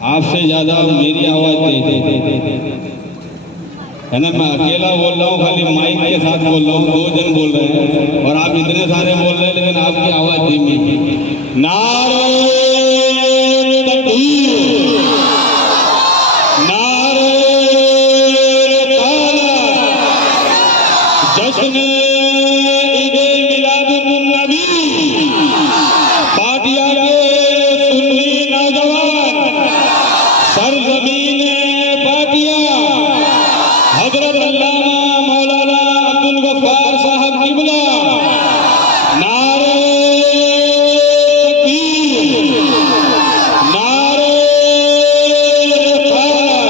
آپ سے زیادہ میری آواز تیز ہے نا، میں اکیلا بول رہا ہوں، خالی مائک کے ساتھ بول رہا ہوں، 2 جن بول رہے ہیں اور آپ اتنے سارے بول رہے ہیں لیکن آپ کی آواز دھیمی ہے۔ نعرہ تکبیر، نعرہ رسالت، جشن عید میلاد النبی، فاتحہ کے سنی نوجوان، سرزمین فاتحہ، حضرت علامہ مولانا عبدالغفار صاحب قبلہ، نعرہ تکبیر، نعرہ رسالت۔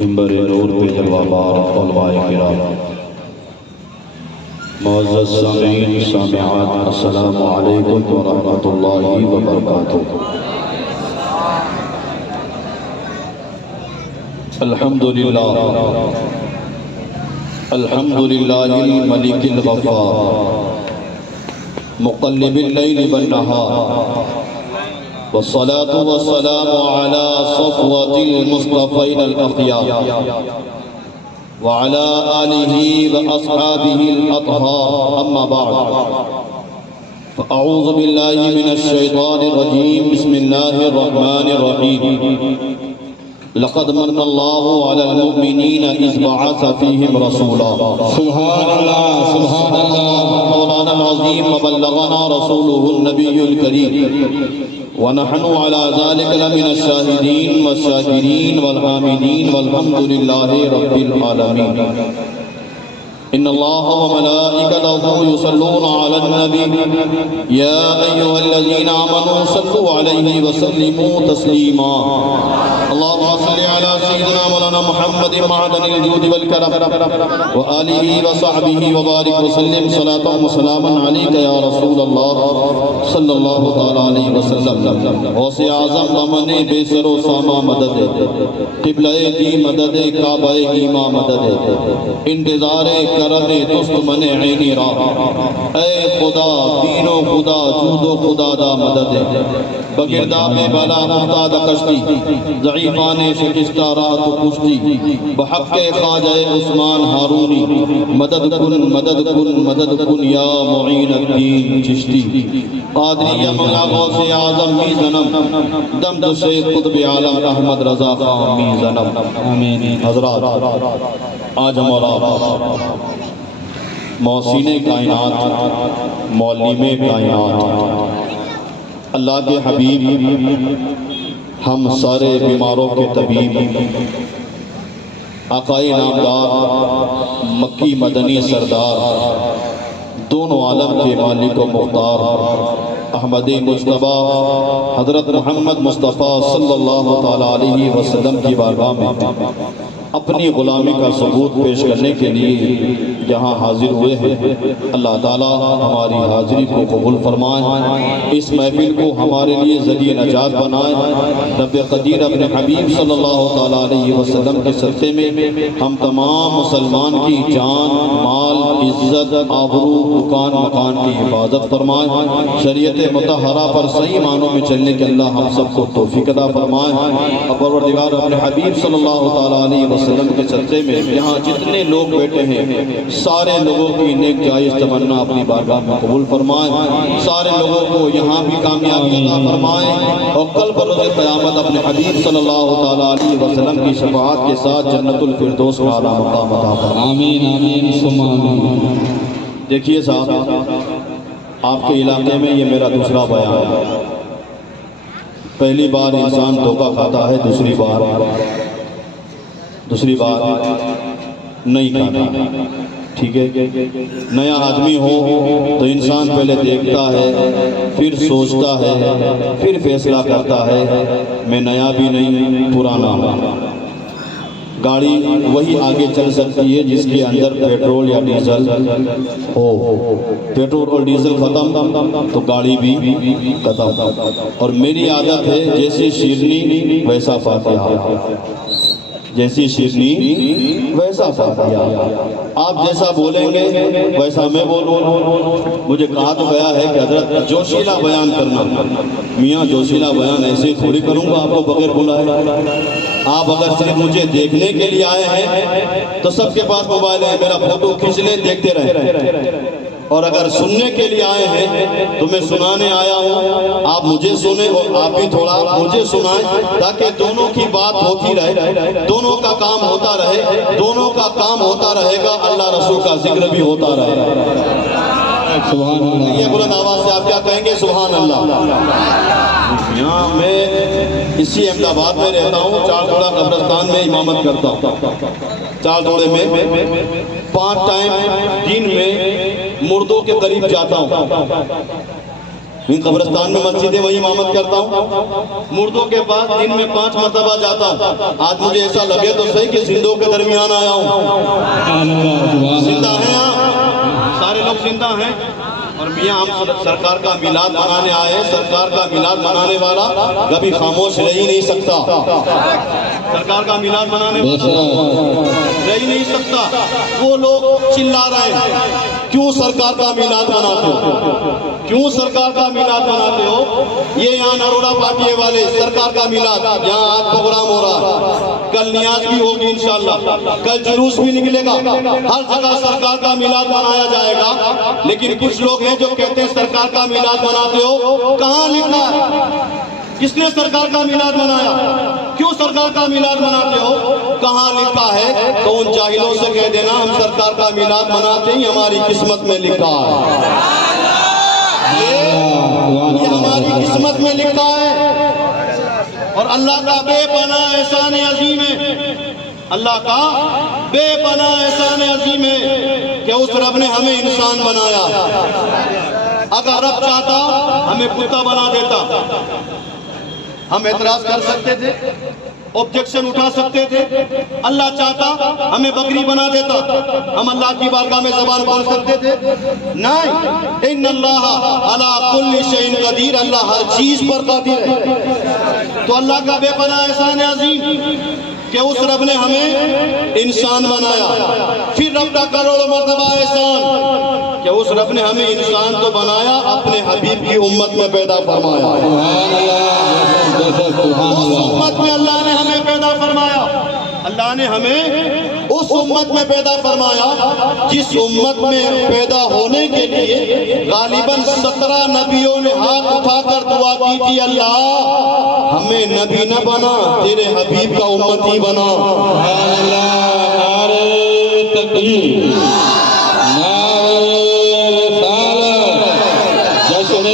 منبر نور پہ جلوہ بار علماء کرام، معزز سامعین سامعات، السلام علیکم ورحمۃ اللہ وبرکاتہ۔ الحمدللہ الحمدللہ الملک الغفار، مقلب اللیل والنہار، والصلاة والسلام على صفوة المصطفين الأخيار وعلى آله وأصحابه الأطهار، أما بعد فأعوذ بالله من الشيطان الرجيم، بسم الله الرحمن الرحيم۔ لقد من الله على المؤمنين إذ بعث فيهم رسولا، سبحان اللہ، سبحان اللہ۔ مولانا العظيم وبلغنا رسوله النبي الكريم، ونحن على ذلك لمن الشاهدين والشاكرين والحامدين والحمد لله رب العالمين۔ إن الله وملائكته يصلون على النبي، يا أيها الذين آمنوا صلوا عليه وسلموا تسليما۔ اللهم صل على سيدنا مولانا محمد معدن الجود والكرم وآله وصحبه وبارك وسلم صلاة وسلاما عليك يا رسول الله صلی اللہ تعالیٰ علیہ وسلم۔ غوث اعظم دمن بے سر و ساما مدد، قبلہ دی مدد، کعبہ ایما مدد، انتظار کرم تست من عینی را، اے خدا دین و خدا جود و خدا دا مدد، بگرداب بالا محتاد کشتی، ضعیفان شکستہ رات و کشتی، بحق خواجہ عثمان ہارونی، مدد کن مدد کن مدد کن یا معین الدین چشتی، قادریہ مولا غوث اعظم می زنم، دم شیخ قطب عالم احمد رضا خان می زنم۔ حضرات، آج ہمارا محسن کائنات، معلم کائنات، اللہ کے حبیب، ہم سارے بیماروں کے طبیب، آقائے نامدار، مکی مدنی سردار، دونوں عالم کے مالک و مختار، احمد مجتبیٰ حضرت محمد مصطفیٰ صلی اللہ تعالیٰ علیہ وسلم کی بارگاہ میں اپنی غلامی کا ثبوت پیش کرنے کے لیے جہاں حاضر ہوئے ہیں، اللہ تعالیٰ ہماری حاضری کو قبول فرمائے، اس محفل کو ہمارے لیے ذریعہ نجات بنائے۔ رب قدیر اپنے حبیب صلی اللہ تعالیٰ علیہ وسلم کے صدقے میں ہم تمام مسلمان کی جان، مال، عزت، آبرو، مکان کی حفاظت فرمائے، شریعت مطہرہ پر صحیح معنوں میں چلنے کے اللہ ہم سب کو توفیق عطا فرمائے۔ اور پروردگار اپنے حبیب صلی اللہ تعالیٰ علیہ وسلم کے صدقے میں یہاں جتنے لوگ بیٹھے ہیں سارے لوگوں کی نیک جائز تمنا اپنی بارگاہ میں قبول فرمائے، سارے لوگوں کو یہاں بھی کامیابی عطا فرمائے، اور کل بروز قیامت اپنے حبیب صلی اللہ تعالیٰ علیہ وسلم کی شفاعت کے ساتھ جنت الفردوس کا اعلیٰ مقام عطا فرمائے۔ آمین آمین ثم آمین۔ دیکھیے صاحب، آپ کے علاقے میں یہ میرا دوسرا بیان ہے۔ پہلی بار انسان دھوکہ کھاتا ہے، دوسری بار نہیں کھاتا، ٹھیک ہے؟ نیا آدمی ہو تو انسان پہلے دیکھتا ہے، پھر سوچتا ہے، پھر فیصلہ کرتا ہے میں نیا بھی نہیں پرانا ہوں۔ گاڑی وہی آگے چل سکتی ہے جس کے اندر پیٹرول یا ڈیزل ہو، پیٹرول اور ڈیزل ختم تو گاڑی بھی ختم۔ اور میری عادت ہے جیسے شیرنی ویسا فاتحہ، جیسی شیرنی ویسا فاتحہ، آپ جیسا بولیں گے ویسا میں بولوں گا۔ مجھے کہا تو گیا ہے کہ حضرت جوشیلا بیان کرنا، میاں جوشیلا بیان ایسے تھوڑی کروں گا آپ کو بغیر بلائے۔ آپ اگر صرف مجھے دیکھنے کے لیے آئے ہیں تو سب کے پاس موبائل ہے، میرا فوٹو کھینچ لیں دیکھتے رہیں، اور اگر سننے کے لیے آئے ہیں تو میں سنانے آیا ہوں، آپ مجھے سنیں اور آپ بھی تھوڑا مجھے سنائیں، تاکہ دونوں کی بات ہوتی رہے، دونوں کا کام ہوتا رہے، دونوں کا کام ہوتا رہے گا، اللہ رسول کا ذکر بھی ہوتا رہے گا۔ سبحان اللہ۔ یہ بلند آواز سے آپ کیا کہیں گے؟ سبحان اللہ۔ یہاں میں اسی احمد آباد میں رہتا ہوں، چار تھوڑا قبرستان میں امامت کرتا ہوں۔ چار تھوڑے میں 5 ٹائم دن میں مردوں کے قریب جاتا ہوں۔ قبرستان میں مسجد ہے، وہی امامت کرتا ہوں۔ مردوں کے پاس دن میں 5 مرتبہ جاتا ہوں۔ آج مجھے ایسا لگے تو صحیح کہ زندوں کے درمیان آیا ہوں۔ زندہ ہیں آپ، سارے لوگ زندہ ہیں، اور میاں ہم سرکار کا میلاد منانے آئے ہیں۔ سرکار کا میلاد منانے والا کبھی خاموش رہ ہی نہیں سکتا۔ سرکار کا میلاد منانے والا رہ ہی نہیں سکتا۔ وہ لوگ چلا رہے ہیں، کیوں سرکار کا میلاد مناتے ہو؟ کیوں سرکار کا میلاد مناتے ہو؟ یہ یہاں نروڑا پاٹیے والے سرکار کا میلاد، یہاں آج پروگرام ہو رہا ہے، کل نیاز بھی ہوگی انشاءاللہ، کل جلوس بھی نکلے گا، ہر جگہ سرکار کا میلاد منایا جائے گا۔ لیکن کچھ لوگ ہیں جو کہتے ہیں سرکار کا میلاد مناتے ہو، کہاں لکھا ہے؟ کس نے سرکار کا میلاد منایا؟ کیوں سرکار کا میلاد مناتے ہو؟ کہاں لکھا ہے؟ تو ان جاہلوں سے کہہ دینا ہم سرکار کا میلاد مناتے ہیں، ہماری قسمت میں لکھا ہے، یہ ہماری قسمت میں لکھا ہے۔ اور اللہ کا بے پناہ احسان عظیم ہے، اللہ کا بے پناہ احسان عظیم ہے کہ اس رب نے ہمیں انسان بنایا۔ اگر رب چاہتا ہمیں کتا بنا دیتا، ہم اعتراض کر سکتے تھے، آبجیکشن اٹھا سکتے تھے۔ اللہ چاہتا ہمیں بکری بنا دیتا، ہم اللہ کی بارگاہ میں زبان کھول سکتے تھے؟ نہیں، ان اللہ علی کل شیء قدیر، اللہ ہر چیز پر قادر ہے۔ تو اللہ کا بے پناہ احسان عظیم کہ اس رب نے ہمیں انسان بنایا۔ پھر رب کا کروڑوں مرتبہ احسان کہ اس رب نے ہمیں انسان تو بنایا، اپنے حبیب کی امت میں پیدا فرمایا۔ اس امت میں اللہ نے ہمیں پیدا فرمایا، اللہ نے ہمیں اس امت میں پیدا فرمایا جس امت میں پیدا ہونے کے لیے غالباً 17 نبیوں نے ہاتھ اٹھا کر دعا کی تھی، اللہ ہمیں نبی نہ بنا، تیرے حبیب کا امتی بنا۔ نعرہ تکبیر، نعرہ رسالت، جشن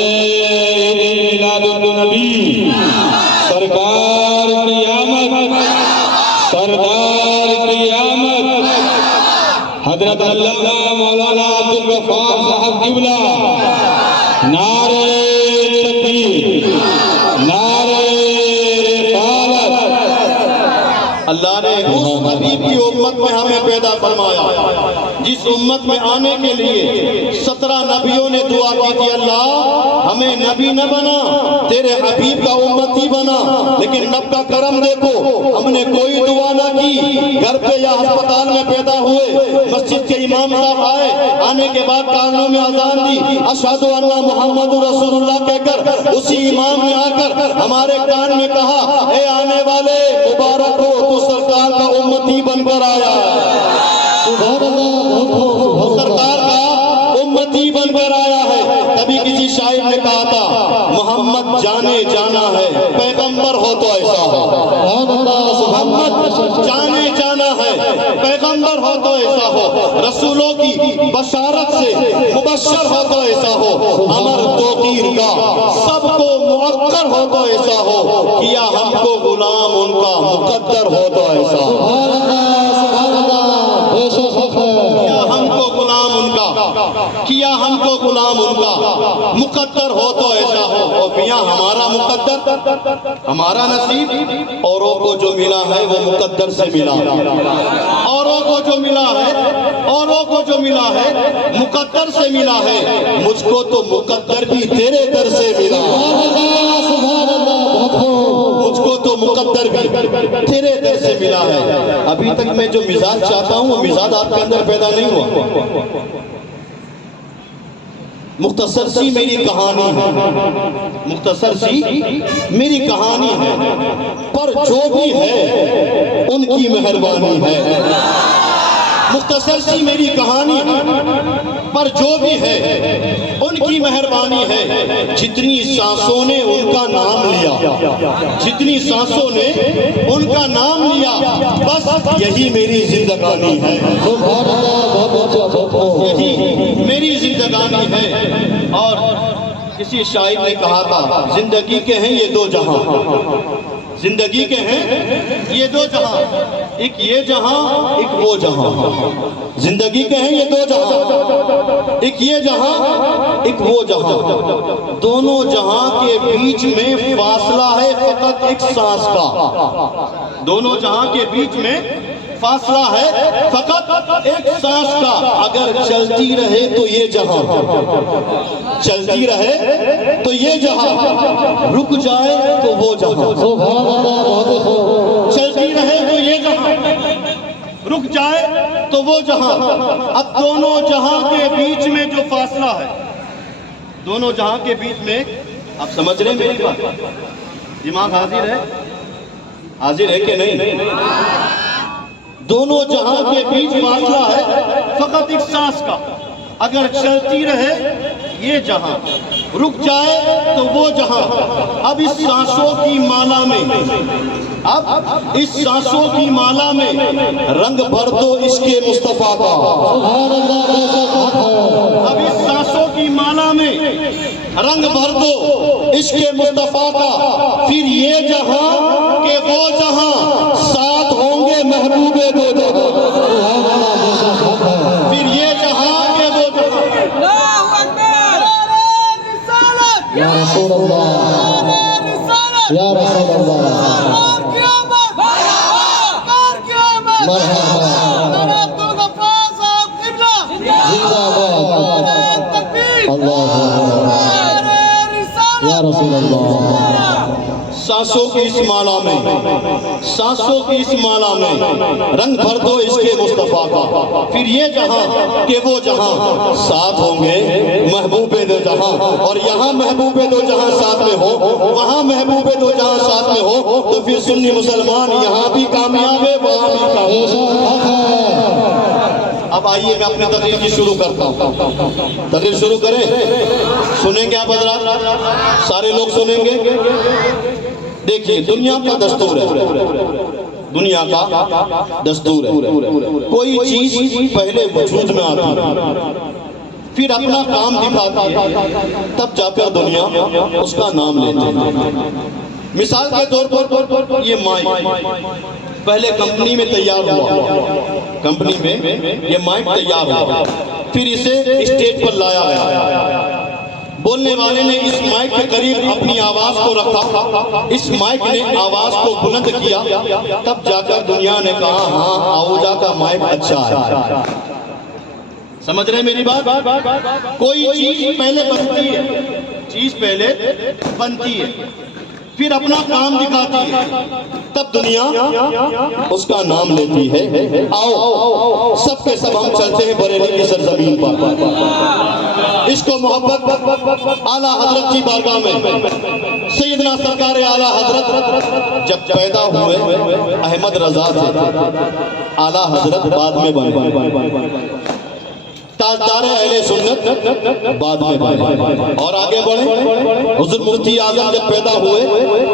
میلاد النبی، سرکار کی آمد، سردار کی آمد، حضرت علامہ مولانا عبدالغفار صاحب قبلہ، نعرہ تکبیر، نعرہ رسالت۔ اللہ نے اس حبیب کی امت میں ہمیں پیدا فرمایا جس امت میں آنے کے لیے 17 نبیوں نے دعا کی تھی، اللہ ہمیں نبی نہ بنا، تیرے حبیب کا امتی بنا۔ لیکن رب کا کرم دیکھو، ہم نے کوئی دعا نہ کی، گھر پہ یا ہسپتال میں پیدا ہوئے، مسجد کے امام صاحب آئے، آنے کے بعد کانوں میں اذان دی، اشہد ان محمد رسول اللہ کہہ کر اسی امام نے آ کر ہمارے کان میں کہا، اے آنے والے مبارک ہو، تو سرکار کا امتی بن کر آیا ہے، سرکار کا امتی بن کر آیا ہے۔ تبھی کسی شاعر نے کہا تھا، محمد جانے جانا ہے، پیغمبر ہو تو ایسا ہو، محمد جانے جانا ہے، پیغمبر ہو تو ایسا ہو، رسولوں کی بشارت سے مبشر ہو تو ایسا ہو، امر توقیر کا سب کو مؤخر ہو تو ایسا ہو، کیا ہم کو غلام ان کا مقدر ہو تو ایسا ہو، کیا ہم کو غلام ان کا، کیا ہم کو غلام ان کا مقدر ہو تو ایسا ہو۔ اور میاں ہمارا مقدر، ہمارا نصیب، اوروں کو جو ملا ہے وہ مقدر سے ملا، اوروں کو جو ملا ہے، اوروں کو جو ملا ہے مقدر سے ملا ہے، مجھ کو تو مقدر بھی تیرے در سے ملا، مجھ کو تو مقدر بھی تیرے در سے ملا ہے۔ ابھی تک میں جو مزاج چاہتا ہوں وہ مزاج آپ کے اندر پیدا نہیں ہوا۔ مختصر سی میری کہانی ہے، مختصر سی میری کہانی ہے، پر جو بھی ہے ان کی مہربانی ہے۔ مختصر سی میری کہانی ہے، پر جو بھی ہے ان کی مہربانی ہے۔ جتنی سانسوں نے ان کا نام لیا، جتنی سانسوں نے ان کا نام لیا، بس یہی میری زندگانی ہے، یہی میری زندگانی ہے۔ اور کسی شاعر نے کہا تھا زندگی کے ہیں یہ دو جہاں، زندگی کے ہیں یہ دو جہاں، ایک یہ جہاں ایک وہ جہاں۔ زندگی کے ہیں یہ دو جہاں، ایک یہ جہاں ایک وہ جہاں، دونوں جہاں کے بیچ میں فاصلہ ہے فقط ایک سانس کا، دونوں جہاں کے بیچ میں فاصلہ ہے فقط ایک سانس کا۔ اگر چلتی رہے تو یہ جہاں، چلتی رہے تو یہ جہاں، رک جائے تو وہ جہاں، چلتی رہے تو یہ جہاں، رک جائے تو وہ جہاں۔ اب دونوں جہاں کے بیچ میں جو فاصلہ ہے، دونوں جہاں کے بیچ میں، آپ سمجھ رہے ہیں میری بات؟ دماغ حاضر ہے؟ حاضر ہے کہ نہیں؟ دونوں جہاں کے بیچ فاصلہ ہے فقط ایک سانس کا۔ اگر چلتی رہے یہ جہاں، رک جائے تو وہ جہاں۔ اب اس سانسوں کی مالا میں، اب اس سانسوں کی مالا میں رنگ بھر دو اس کے مصطفیٰ کا۔ اب اس سانسوں کی مالا میں رنگ بھر دو اس کے مصطفیٰ کا، پھر یہ جہاں کہ وہ جہاں، ساتھ ہوں گے محبوب دو جہاں، پھر یہ جہاں کہ وہ جہاں۔ یا رسول اللہ، یا رسول اللہ، یا رسول اللہ۔ سانسوں کی اس مالا میں، سانسوں کی اس مالا میں رنگ بھر دو اس کے مصطفیٰ کا، پھر یہ جہاں کہ وہ جہاں، ساتھ ہوں گے محبوب دو جہاں۔ اور یہاں محبوب دو جہاں ساتھ میں ہو، وہاں محبوب دو جہاں ساتھ میں ہو، تو پھر سنی مسلمان یہاں بھی کامیاب ہے وہاں بھی کامیاب ہے۔ اب آئیے میں اپنی تقریر کی شروع کرتا ہوں۔ تقریر شروع کریں؟ سنیں گے آپ حضرات؟ سارے لوگ سنیں گے؟ دیکھیے دنیا کا دستور ہے، دنیا کا دستور ہے، کوئی چیز پہلے وجود میں آتی ہے، پھر اپنا کام دکھاتی ہے، تب جا کر دنیا اس کا نام لیتی ہے۔ مثال کے طور پر یہ مائک پہلے کمپنی میں تیار ہوا، کمپنی میں یہ مائک تیار ہوا، پھر اسے اسٹیج پر لایا گیا، بولنے والے نے اس مائک کے قریب اپنی آواز کو رکھا، اس مائک نے آواز کو بلند کیا، تب جا کر دنیا نے کہا ہاں آہوجہ کا مائک اچھا ہے۔ سمجھ رہے میری بات؟ کوئی چیز پہلے بنتی ہے، چیز پہلے بنتی ہے، پھر اپنا کام دکھاتی ہے، تب دنیا اس کا نام لیتی ہے۔ آؤ سب کے سب ہم چلتے ہیں بریلی کی سرزمین پر، عشق و محبت اعلیٰ حضرت کی بارگاہ میں۔ سیدنا سرکار اعلیٰ حضرت جب پیدا ہوئے احمد رضا تھے، اعلیٰ حضرت بعد میں بنے، تاجدار اہل سنت بعد میں بنے، اور آگے بڑھیں حضور مفتی اعظم جب پیدا ہوئے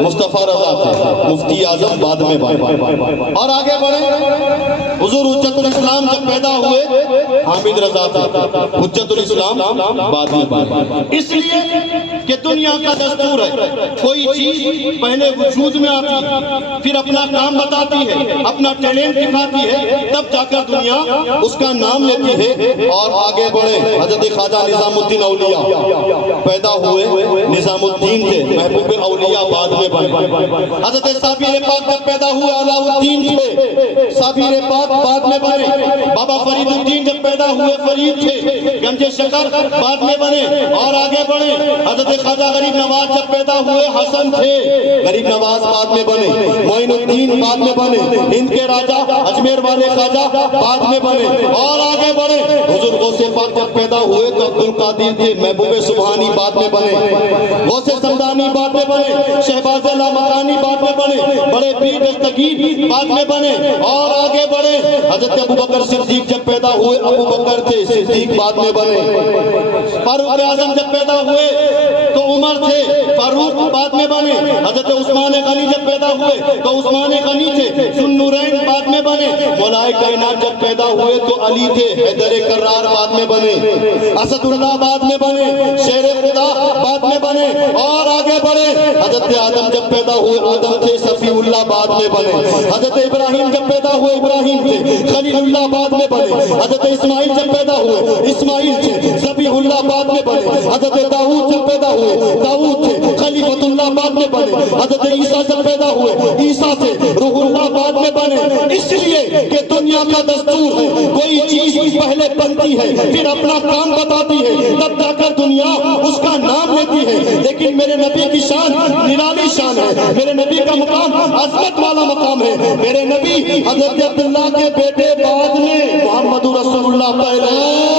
مصطفیٰ رضا تھے، مفتی اعظم بعد میں بنے، اور آگے بڑھیں حضور حجت الاسلام جب پیدا ہوئے حامد رضا تھے، حجت الاسلام بعد میں بنے۔ اس لیے کہ دنیا کا دستور ہے، کوئی چیز پہلے وجود میں آتی ہے، پھر اپنا کام بتاتی ہے، اپنا ٹیلنٹ دکھاتی ہے، تب جا کر دنیا اس کا نام لیتی ہے۔ اور آگے بڑھے حضرت خواجہ نظام الدین اولیاء پیدا ہوئے، نظام الدین تھے، محبوب اولیاء بعد میں بنے۔ حضرت صابر پاک جب پیدا ہوئے علاء الدین تھے، صابر پاک بعد میں بنے۔ بابا فرید الدین جب پیدا ہوئے فرید تھے، گنج شکر بعد میں بنے اور آگے بڑھے۔ حضرت خواجہ غریب نواز جب پیدا ہوئے حسن تھے، غریب نواز بعد میں بنے۔ معین الدین بعد میں بنے، ہند کے راجہ اجمیر والے خواجہ بعد میں بنے اور آگے بڑھے۔ حضور غوث پاک جب پیدا ہوئے تو عبد القادر تھے، محبوب سبحانی بعد میں بنے، غوث سمدانی بعد میں بنے، شہباز لامکانی بعد میں بنے، بڑے پیر دستگیر بعد میں بنے اور آگے بڑھے۔ حضرت ابوبکر صدیق جب پیدا ہوئے ابو بکر تھے، صدیق بعد میں بنے۔ فاروق اعظم جب پیدا ہوئے تو عمر تھے، فاروق بعد میں بنے۔ حضرت عثمان غنی جب پیدا ہوئے تو عثمان غنی تھے، ذوالنورین بعد میں بنے۔ مولائے کائنات جب پیدا ہوئے تو علی تھے، حیدر کرار بعد میں بنے، اسد اللہ بعد میں بنے، شیر خدا بعد میں بنے اور آگے بڑھے۔ حضرت آدم جب پیدا ہوئے آدم تھے، صفی اللہ بعد میں بنے۔ حضرت ابراہیم جب پیدا ہوئے ابراہیم تھے، خلیل اللہ بعد میں بنے۔ حضرت اسماعیل جب پیدا ہوئے اسماعیل تھے، ذبیح اللہ بعد میں بنے۔ حضرت داؤد جب پیدا ہوئے داؤد تھے، خلیفۃ اللہ بعد میں بنے۔ حضرت عیسیٰ جب پیدا ہوئے عیسیٰ سے روح اللہ بعد میں بنے۔ اس لیے کہ دنیا کا دستور ہے، کوئی چیز پہلے بنتی ہے پھر اپنا کام بتاتی ہے، تب جا کر دنیا اس کا نام لیتی ہے۔ لیکن میرے نبی کی شان نرالی شان ہے، میرے نبی کا مقام عظمت والا مقام ہے۔ میرے نبی حضرت عبداللہ کے بیٹے بعد میں، محمد رسول اللہ پہلے۔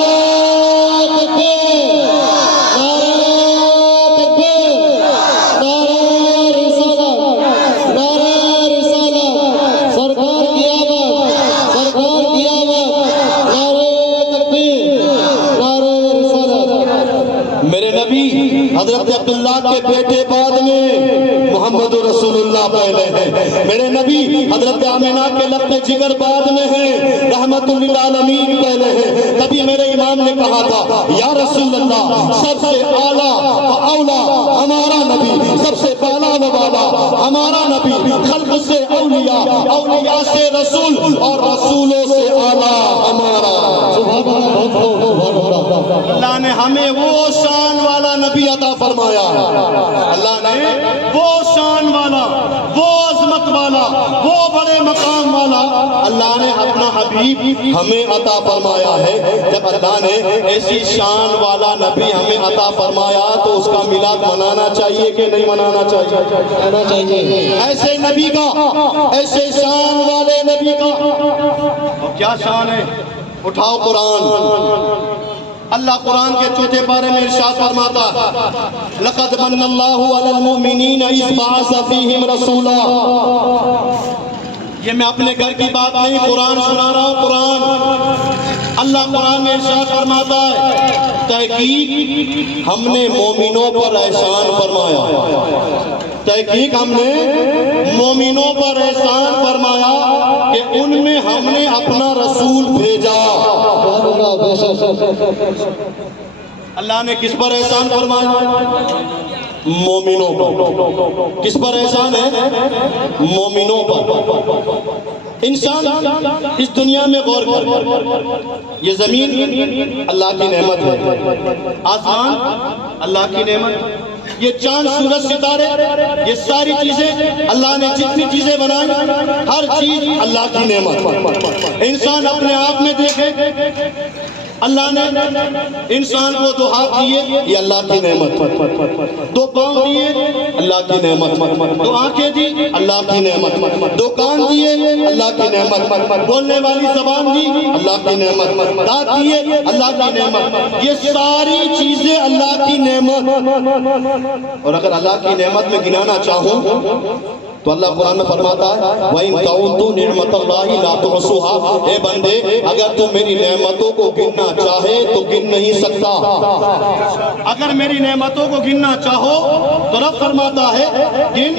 حضرت عبداللہ کے بیٹے بعد میں، محمد رسول اللہ پہلے ہیں۔ میرے نبی حضرت آمنہ کے لب جگر بعد میں ہیں، رحمت للعالمین پہلے ہیں۔ تبھی میرے امام نے کہا تھا یا رسول اللہ، سب سے اعلیٰ و اولا ہمارا نبی، سب سے بالا و بالا ہمارا نبی، خلق سے اولیاء، اولیاء سے رسول اور رسولوں سے اعلیٰ ہمارا۔ اللہ نے ہمیں وہ شان والا نبی عطا فرمایا، اللہ نے وہ شان والا، وہ عظمت والا، وہ بڑے مقام والا اللہ نے اپنا حبیب ہمیں عطا فرمایا ہے۔ جب اللہ نے ایسی شان والا نبی ہمیں عطا فرمایا تو اس کا میلاد منانا چاہیے کہ نہیں منانا چاہیے؟ ایسے نبی کا، ایسے شان والے نبی کا کیا شان ہے؟ اٹھاؤ قرآن۔ اللہ قرآن کے چوتھے پارے میں ارشاد فرماتا ہے لَقَدْ مَنَّ اللَّهُ عَلَى الْمُؤْمِنِينَ إِذْ بَعَثَ فِيهِمْ رَسُولًا۔ یہ میں اپنے گھر کی بات نہیں، قرآن سنا رہا ہوں۔ قرآن، اللہ قرآن میں ارشاد فرماتا ہے تحقیق ہم نے مومنوں پر احسان فرمایا، تحقیق ہم نے مومنوں پر احسان فرمایا کہ ان میں ہم نے اپنا رسول بھیجا۔ اللہ نے کس پر احسان فرمایا؟ مومنوں پر۔ کس پر احسان ہے؟ مومنوں پر۔ انسان اس دنیا میں غور کر، یہ زمین اللہ کی نعمت ہے، آسمان اللہ کی نعمت، یہ چاند سورج ستارے، یہ ساری چیزیں اللہ نے جتنی چیزیں بنائی ہر چیز اللہ کی نعمت۔ انسان اپنے آپ میں دیکھے، اللہ نے انسان کو دو ہاتھ دیے، یہ اللہ کی نعمت، دو پاؤں دیے اللہ کی نعمت، دو آنکھیں دی اللہ کی نعمت، دو کان دیے اللہ کی نعمت، بولنے والی زبان دی اللہ کی نعمت، دانت دیے اللہ کی نعمت، یہ ساری چیزیں اللہ کی نعمت۔ اور اگر اللہ کی نعمت میں گنانا چاہوں تو اللہ قرآن میں فرماتا ہے وَإِن تَعُدُّوا نِعْمَتَ اللَّهِ لَا تُحْصُوهَا۔ اے بندے اگر تم میری نعمتوں کو گننا چاہے تو گن نہیں سکتا۔ اگر میری نعمتوں کو گننا چاہو تو رب فرماتا ہے گن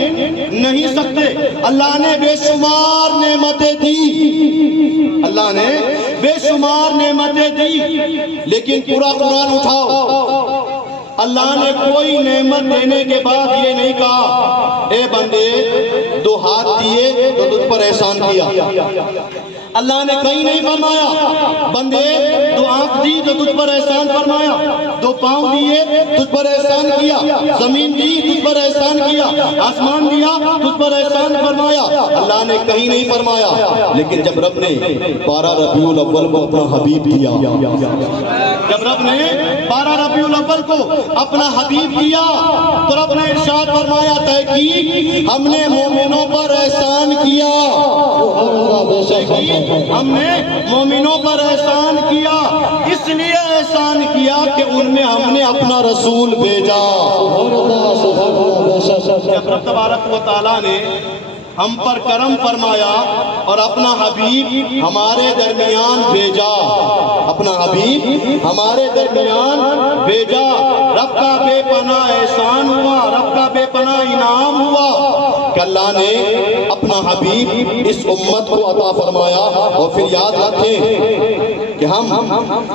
نہیں سکتے۔ اللہ نے بے شمار نعمتیں دی، اللہ نے بے شمار نعمتیں دی، لیکن پورا قرآن اٹھاؤ، اللہ نے کوئی نعمت دینے کے بعد یہ نہیں کہا اے بندے دو ہاتھ دیے تو تجھ پر احسان کیا. اللہ نے کہیں نہیں فرمایا بندے دو آنکھ دی تو تجھ پر احسان فرمایا, دو پاؤں دیے تجھ پر احسان کیا, زمین دی تجھ پر احسان کیا, آسمان دیا تجھ پر احسان فرمایا. اللہ نے کہیں نہیں فرمایا. لیکن جب رب نے 12 ربیع الاول کو اپنا حبیب دیا, جب رب نے 12 ربیع الاول کو اپنا حبیب دیا تو رب نے ارشاد فرمایا تحقیق ہم نے مومنوں پر احسان کیا, ہم نے مومنوں پر احسان کیا. اس لیے احسان کیا کہ ان میں ہم نے اپنا رسول بھیجا. جب رب تبارک و تعالیٰ نے ہم پر کرم فرمایا اور اپنا حبیب ہمارے درمیان بھیجا, اپنا حبیب ہمارے درمیان بھیجا, رب کا بے پناہ احسان ہوا, رب کا بے پناہ انعام ہوا کہ اللہ نے اپنا حبیب اس امت کو عطا فرمایا. اور پھر یاد رکھیں کہ ہم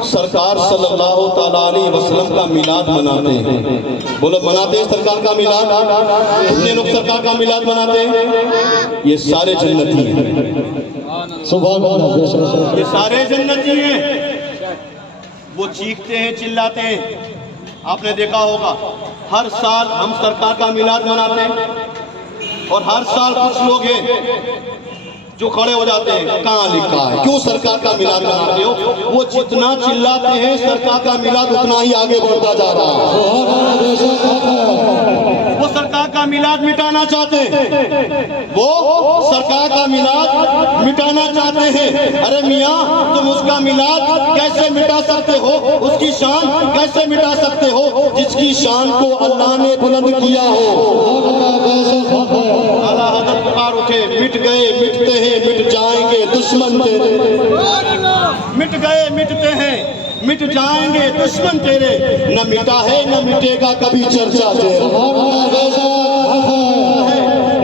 سرکار صلی اللہ تعالیٰ علیہ وسلم کا میلاد مناتے ہیں. بولو مناتے ہیں سرکار کا میلاد. کتنے لوگ سرکار کا میلاد مناتے ہیں؟ یہ سارے جنتی ہیں. سبحان اللہ. یہ سارے جنتی ہیں. وہ چیختے ہیں, چلاتے ہیں. آپ نے دیکھا ہوگا ہر سال ہم سرکار کا میلاد مناتے ہیں اور ہر سال کچھ لوگ ہیں جو کھڑے ہو جاتے ہیں, کہاں لکھا ہے کیوں سرکار کا میلاد مناتے ہو؟ وہ جتنا چلاتے ہیں سرکار کا میلاد اتنا ہی آگے بڑھتا جا رہا ہے. وہ سرکار کا میلاد مٹانا چاہتے ہیں, وہ سرکار کا میلاد مٹانا چاہتے ہیں. ارے میاں تم اس کا میلاد کیسے مٹا سکتے ہو؟ اس کی شان کیسے مٹا سکتے ہو جس کی شان کو اللہ نے بلند کیا ہو؟ اعلیٰ حضرت پکار اٹھے, مٹ گئے مٹتے ہیں مٹ جائیں گے دشمن تیرے, مٹ گئے مٹتے ہیں مٹ جائیں گے دشمن تیرے, نہ مٹا ہے نہ مٹے گا کبھی چرچا تیرا,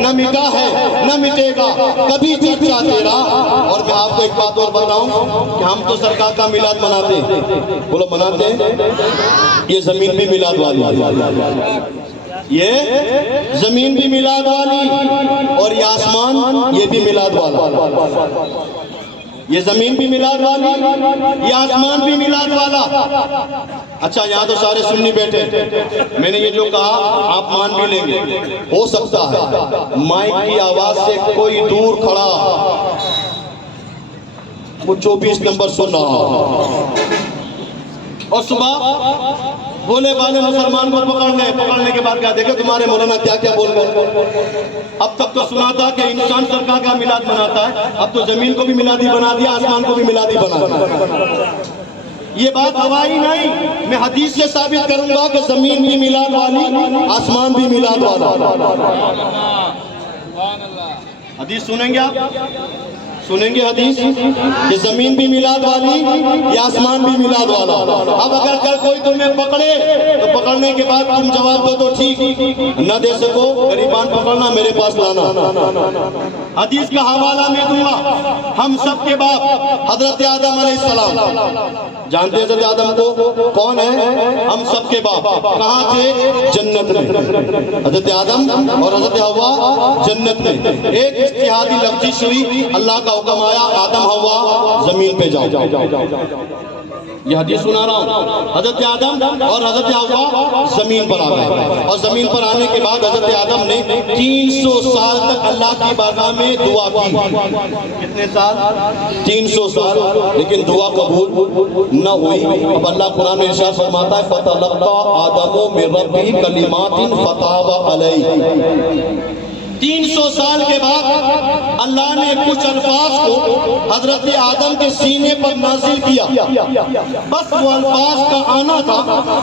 نہ مٹا ہے نہ مٹے گا کبھی چرچا تیرا. اور میں آپ کو ایک بات اور بتاؤں کہ ہم تو سرکار کا میلاد مناتے ہیں. بولو مناتے ہیں. یہ زمین بھی میلاد والی, یہ زمین بھی میلاد والی, اور یہ آسمان یہ بھی میلاد والا. یہ زمین بھی میلاد والی, یہ آسمان بھی میلاد والا. اچھا یہاں تو سارے سنی بیٹھے, میں نے یہ جو کہا آپ مان بھی لیں گے. ہو سکتا ہے مائک کی آواز سے کوئی دور کھڑا وہ 24 نمبر سن رہا اور صبح بولے والے مسلمان کو پکڑنے کے بعد کیا دیکھے تمہارے مولانا کیا کیا بول گئے. اب تک تو سنا تھا کہ انسان سرکار کا میلاد مناتا ہے, اب تو زمین کو بھی میلادی بنا دیا, آسمان کو بھی میلادی بنا دیا. یہ بات ہوائی نہیں, میں حدیث سے ثابت کروں گا کہ زمین بھی میلاد والی, آسمان بھی میلاد والا. حدیث سنیں گے آپ, سنیں گے حدیث کہ زمین بھی میلاد والی یا آسمان بھی میلاد والا. اب اگر کل کوئی تمہیں پکڑے تو پکڑنے کے بعد تم جواب دو تو ٹھیک, نہ دے سکو غریبان پکڑنا میرے پاس لانا. حدیث کا حوالہ میں دوں گا. ہم سب کے باپ حضرت آدم علیہ السلام, جانتے ہیں حضرت آدم کو کون ہے؟ ہم سب کے باپ کہاں تھے؟ جنت میں. حضرت آدم اور حضرت حوا جنت میں. ایک اجتہادی لفظ ہوئی, اللہ کا حکم آیا آدم حوا زمین پہ جاؤ. یہ حدیث سنا رہا ہوں. حضرت آدم اور حضرت حوا زمین پر آ گئے, اور زمین پر آنے کے بعد حضرت آدم نے 300 سال تک اللہ کی بارگاہ میں دعا کی. کتنے سال؟ 300 سال. لیکن دعا قبول نہ ہوئی. اب اللہ قرآن میں ارشاد فرماتا ہے فَتَلَقَّى آدَمُ مِن رَّبِّهِ كَلِمَاتٍ فَتَابَ عَلَيْهِ. 300 سال کے بعد اللہ نے کچھ الفاظ کو حضرت آدم کے سینے پر نازل کیا. بس وہ الفاظ کا آنا تھا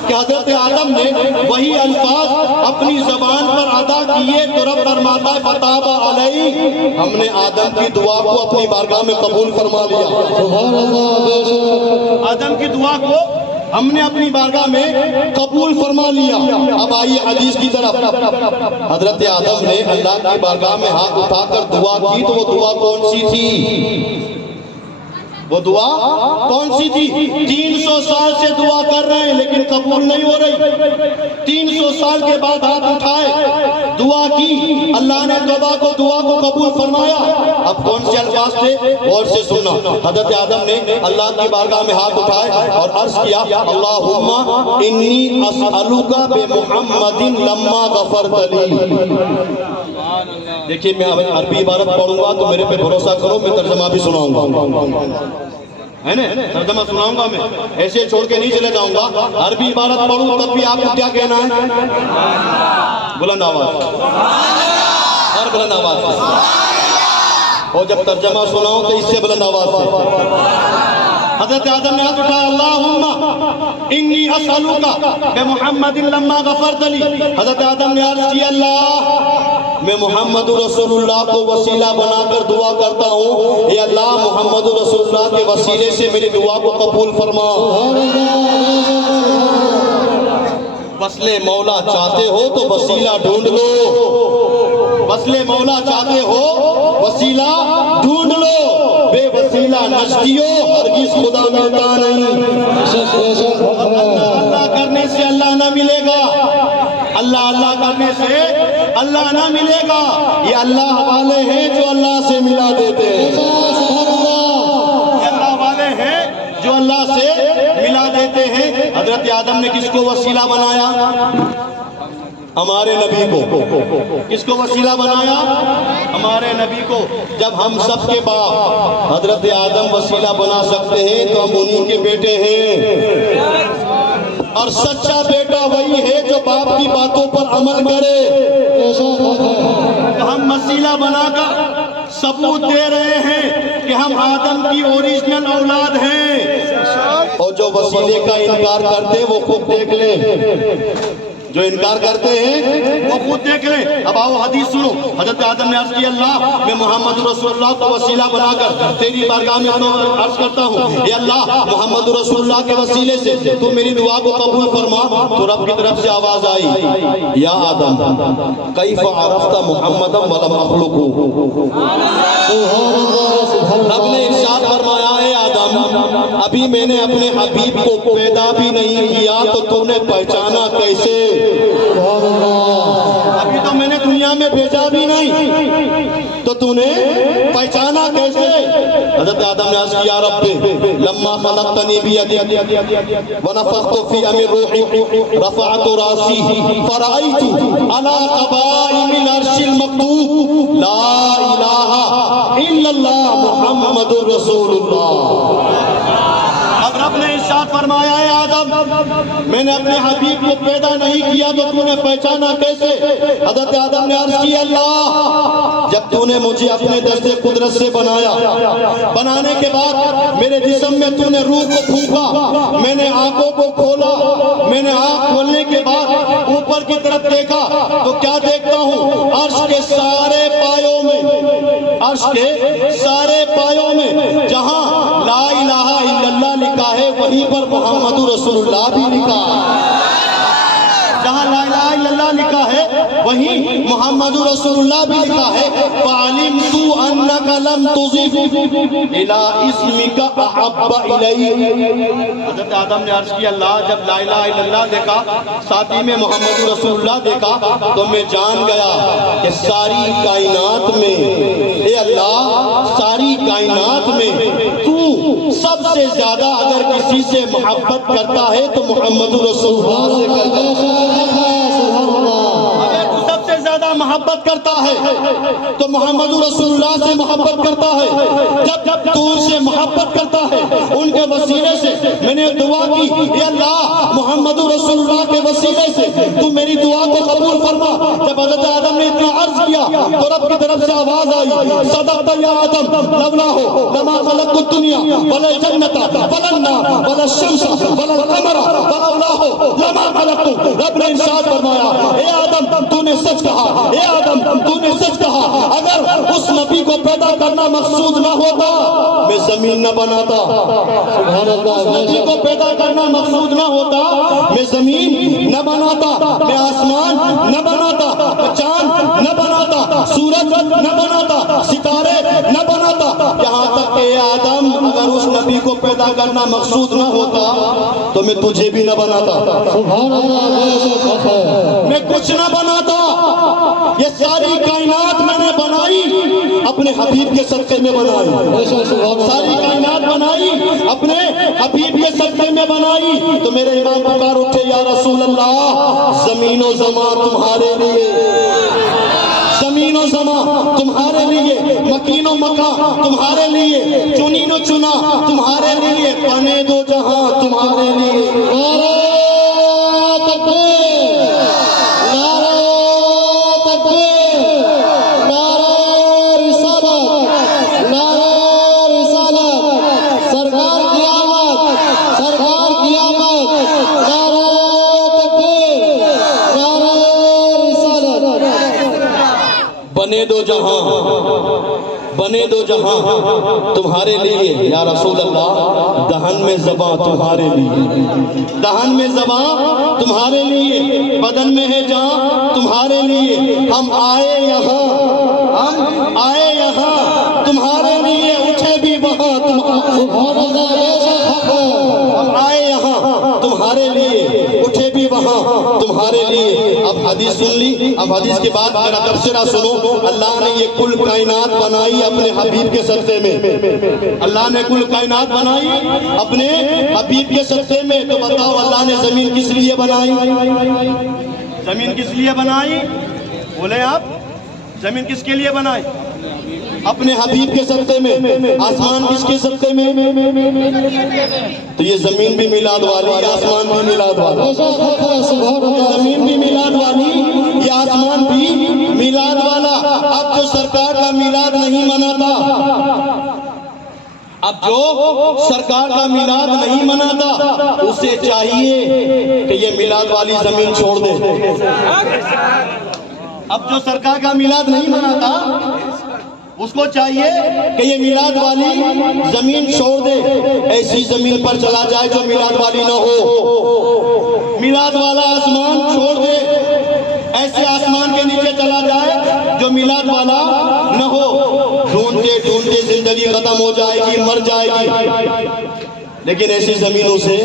کہ حضرت آدم نے وہی الفاظ اپنی زبان پر ادا کیے تو رب فرماتا ہے فتاب علیہ, ہم نے آدم کی دعا کو اپنی بارگاہ میں قبول فرما لیا. آدم کی دعا کو ہم نے اپنی بارگاہ میں قبول فرما لیا. اب آئیے حدیث کی طرف. حضرت آدم نے اللہ کی بارگاہ میں ہاتھ اٹھا کر دعا کی تو وہ دعا کون سی تھی؟ وہ دعا کون سی تھی؟ 300 سال سے دعا کر رہے ہیں لیکن قبول نہیں ہو رہی. 300 سال کے بعد ہاتھ اٹھائے, دعا کی, اللہ نے توبہ کو دعا کو قبول فرمایا. اب کون سے الفاظ تھے؟ غور سے سننا. حضرت آدم نے اللہ کی بارگاہ میں ہاتھ اٹھائے اور عرض کیا اللہم انی اسألک بمحمد لما غفرت لی. دیکھیے میں عربی عبارت پڑھوں گا تو میرے پہ بھروسہ کرو, میں ترجمہ بھی سناؤں گا, ہے نا, ترجمہ سناؤں گا, میں ایسے چھوڑ کے نہیں چلے جاؤں گا. عربی عبارت پڑھوں تب بھی آپ کو کیا کہنا ہے؟ بلند آواز, اور بلند آواز سے. اور جب ترجمہ سناؤں تو اس سے بلند آواز سے. حضرت آدم نے ہاتھ اٹھایا اللہم انی اسألک بمحمد لما غفرت لی. حضرت آدم نے عرض کیا اللہ میں محمد رسول اللہ کو وسیلہ بنا کر دعا کرتا ہوں, اے اللہ محمد رسول اللہ کے وسیلے سے میری دعا کو قبول فرما. وصل مولا چاہتے ہو تو وسیلہ ڈھونڈ لو, وصل مولا چاہتے ہو وسیلہ ڈھونڈ لو, بے وسیلہ نشتیو ہرگز خدا ملتا نہیں. اللہ کرنے سے اللہ نہ ملے گا, اللہ اللہ کرنے سے اللہ نہ ملے گا. یہ اللہ والے ہیں جو اللہ سے ملا دیتے ہیں, یہ اللہ والے ہیں جو اللہ سے ملا دیتے ہیں. حضرت آدم نے کس کو وسیلہ بنایا؟ ہمارے نبی کو. کس کو وسیلہ بنایا؟ ہمارے نبی کو. جب ہم سب کے باپ حضرت آدم وسیلہ بنا سکتے ہیں تو ہم انہی کے بیٹے ہیں, اور سچا بیٹا وہی ہے جو باپ کی باتوں پر عمل کرے. ہم وسیلہ بنا کر ثبوت دے رہے ہیں کہ ہم آدم کی اوریجنل اولاد ہیں, اور جو وسیلے کا انکار کرتے ہیں وہ خود دیکھ لیں, جو انکار کرتے ہیں وہ خود دیکھ لیں. اب آؤ حدیث سنو. حضرت آدم نے عرض کیا اللہ میں محمد رسول اللہ کو وسیلہ بنا کر تیری بارگاہ میں عرض کرتا ہوں, اے اللہ محمد رسول اللہ کے وسیلے سے تو میری دعا کو قبول فرما. تو رب کی طرف سے آواز آئی یا آدم کیف عرفت محمد ولم اخلقہ. رب نے ارشاد فرمایا اے آدم ابھی میں نے اپنے حبیب کو پیدا بھی نہیں کیا تو تو نے پہچانا کیسے؟ ابھی تو میں نے دنیا میں بھیجا بھی نہیں تو تو نے پہچانا کیسے؟ حضرت آدم نے عرض کیا رب لما خلقتنی بیدک ونفخت فی من روحی رفعت راسی فرأیت علی قبائم العرش المکتوب لا الہ الا اللہ محمد رسول اللہ. اب رب نے ارشاد فرمایا ہے آدم میں نے اپنے حبیب کو پیدا نہیں کیا تو تو نے پہچانا کیسے؟ حضرت آدم نے عرض کی اللہ جب تو نے مجھے اپنے دست قدرت سے بنایا, بنانے کے بعد میرے جسم میں تو نے روح کو پھونکا, میں نے آنکھوں کو کھولا, میں نے آنکھ کھولنے کے بعد اوپر کی طرف دیکھا تو کیا دیکھتا ہوں؟ عرش کے سارے پایوں میں, عرش کے سارے پایوں میں جہاں لا الہ الا اللہ لکھا ہے وہیں پر محمد رسول اللہ بھی لکھا ہے. جہاں لا الہ الا اللہ لکھا ہے وہیں محمد رسول اللہ بھی لکھا ہے. فَعَلِمْتُ أَنَّكَ لَمْ تُضِفْ إِلَىٰ اسْمِكَ أَحَبَّ إِلَيْهِ. حضرت آدم نے عرض کیا اللہ جب لا الہ الا اللہ دیکھا ساتھ ہی میں محمد رسول اللہ دیکھا تو میں جان گیا کہ ساری کائنات میں اے اللہ ساری کائنات میں تو سب سے زیادہ اگر کسی سے محبت کرتا ہے تو محمد رسول اللہ سے کرتا ہے. اگر تو سب سے زیادہ محبت کرتا ہے تو محمد رسول اللہ سے محبت کرتا ہے. جب تو ان سے محبت کرتا ہے ان کے وسیلے سے میں نے دعا کی اے اللہ محمد رسول اللہ کے وسیلے سے تو میری دعا کو قبول فرما. جب حضرت آدم نے اتنا عرض کیا تو رب کی طرف سے آواز آئی صدقت یا آدم لولا ہو لما خلقت الدنیا ولا الجنت ولا النار ولا الشمس ولا القمر ولولا ہو لما خلقت. رب نے ارشاد فرمایا اے آدم تو نے سچ کہا, اے آدم تو نے سچ کہا. اگر اس نبی کو پیدا کرنا مقصود نہ ہوتا میں زمین نہ بناتا, اس نبی کو پیدا کرنا مقصود نہ ہوتا میں زمین نہ بناتا, میں آسمان نہ بناتا, میں چاند نہ بناتا, سورج نہ بناتا, ستارے نہ بناتا. یہاں تک کہ آدم اگر اس نبی کو پیدا کرنا مقصود نہ ہوتا تو میں تجھے بھی نہ بناتا، سبحان اللہ، بے شک حق ہے، میں کچھ نہ بناتا۔ یہ ساری کائنات میں نے بنائی اپنے حبیب کے صدقے میں بنائی، بے شک سبحان اللہ، ساری کائنات بنائی اپنے حبیب کے صدقے میں بنائی۔ تو میرے امام پکار اٹھے، یا رسول اللہ زمین و زمان تمہارے لیے، زمین و زمان تمہارے لیے، مکین و مکان تمہارے لیے، چنین و چنا تمہارے لیے، بنے دو جہاں تمہارے لیے۔ نعرہ تکبیر، نعرہ تکبیر، نعرہ رسالت، نعرہ رسالت، سرکار کی آمد، سرکار کی آمد، نعرہ تکبیر، نعرہ رسالت۔ بنے دو جہاں، بنے دو جہاں تمہارے لیے یا رسول اللہ، دہن میں زباں تمہارے لیے، دہن میں زباں تمہارے لیے، بدن میں ہے جان تمہارے لیے۔ ہم آئے یہاں، ہم آئے یہاں تمہارے لیے، اٹھے بھی وہاں تمہارے، سبحان اللہ، بے شک حق ہے، ہم آئے یہاں تمہارے لیے، اٹھے بھی وہاں تمہارے لیے۔ اب حدیث سن لی، اب حدیث کے بعد میرا تبصرہ سنو۔ اللہ نے یہ کل کائنات بنائی اپنے حبیب کے صدقے میں، اللہ نے کل کائنات بنائی اپنے حبیب کے صدقے میں۔ تو بتاؤ اللہ نے زمین کس لیے بنائی؟ زمین کس لیے بنائی؟ بولے آپ، زمین کس کے لیے بنائی؟ اپنے حبیب کے صدقے میں۔ آسمان کس کے صدقے میں؟ تو یہ زمین بھی میلاد والی، آسمان بھی میلاد والا، بے شک حق ہے، سبحان اللہ، زمین بھی میلاد والی، یہ آسمان بھی میلاد والا۔ اب جو سرکار کا میلاد نہیں مناتا، اب جو سرکار کا میلاد نہیں مناتا، اسے چاہیے کہ یہ میلاد والی زمین چھوڑ دے۔ اب جو سرکار کا میلاد نہیں مناتا، اس کو چاہیے کہ یہ میلاد والی زمین چھوڑ دے، ایسی زمین پر چلا جائے جو میلاد والی نہ ہو، میلاد والا آسمان چھوڑ دے، ایسے آسمان کے نیچے چلا جائے جو میلاد والا نہ ہو۔ ڈھونڈتے ڈھونڈتے زندگی ختم ہو جائے گی، مر جائے گی، لیکن ایسی زمین اسے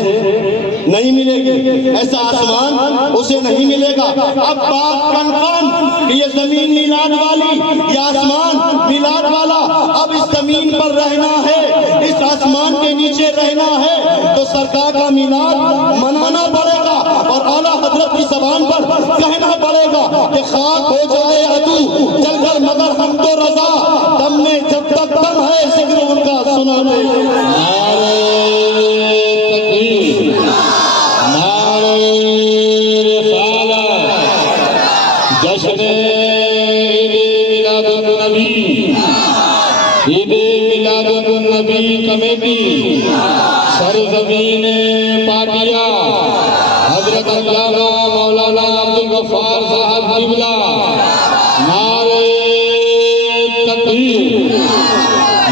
نہیں ملے گی، ایسا آسمان اسے نہیں ملے گا۔ اب بات کنفرم کہ یہ زمین میلاد والی، یہ آسمان میلاد والا، اب اس زمین پر رہنا ہے، اس آسمان کے نیچے رہنا ہے، تو سرکار کا میلاد منانا پڑے گا، اور اعلیٰ حضرت کی زبان پر کہنا پڑے گا کہ خاک ہو جائے عدو جل کر مگر ہم تو رضا، دم میں جب تک دم ہے ذکر ان کا سنا نہیں۔ نعرہ تکبیر، نعرہ رسالت، جشن عید میلاد النبی، عید میلاد النبی کمیٹی، سرزمین پاٹیا، حضرت علامہ مولانا عبدالغفار صاحب قبلہ، نعرہ تکبیر،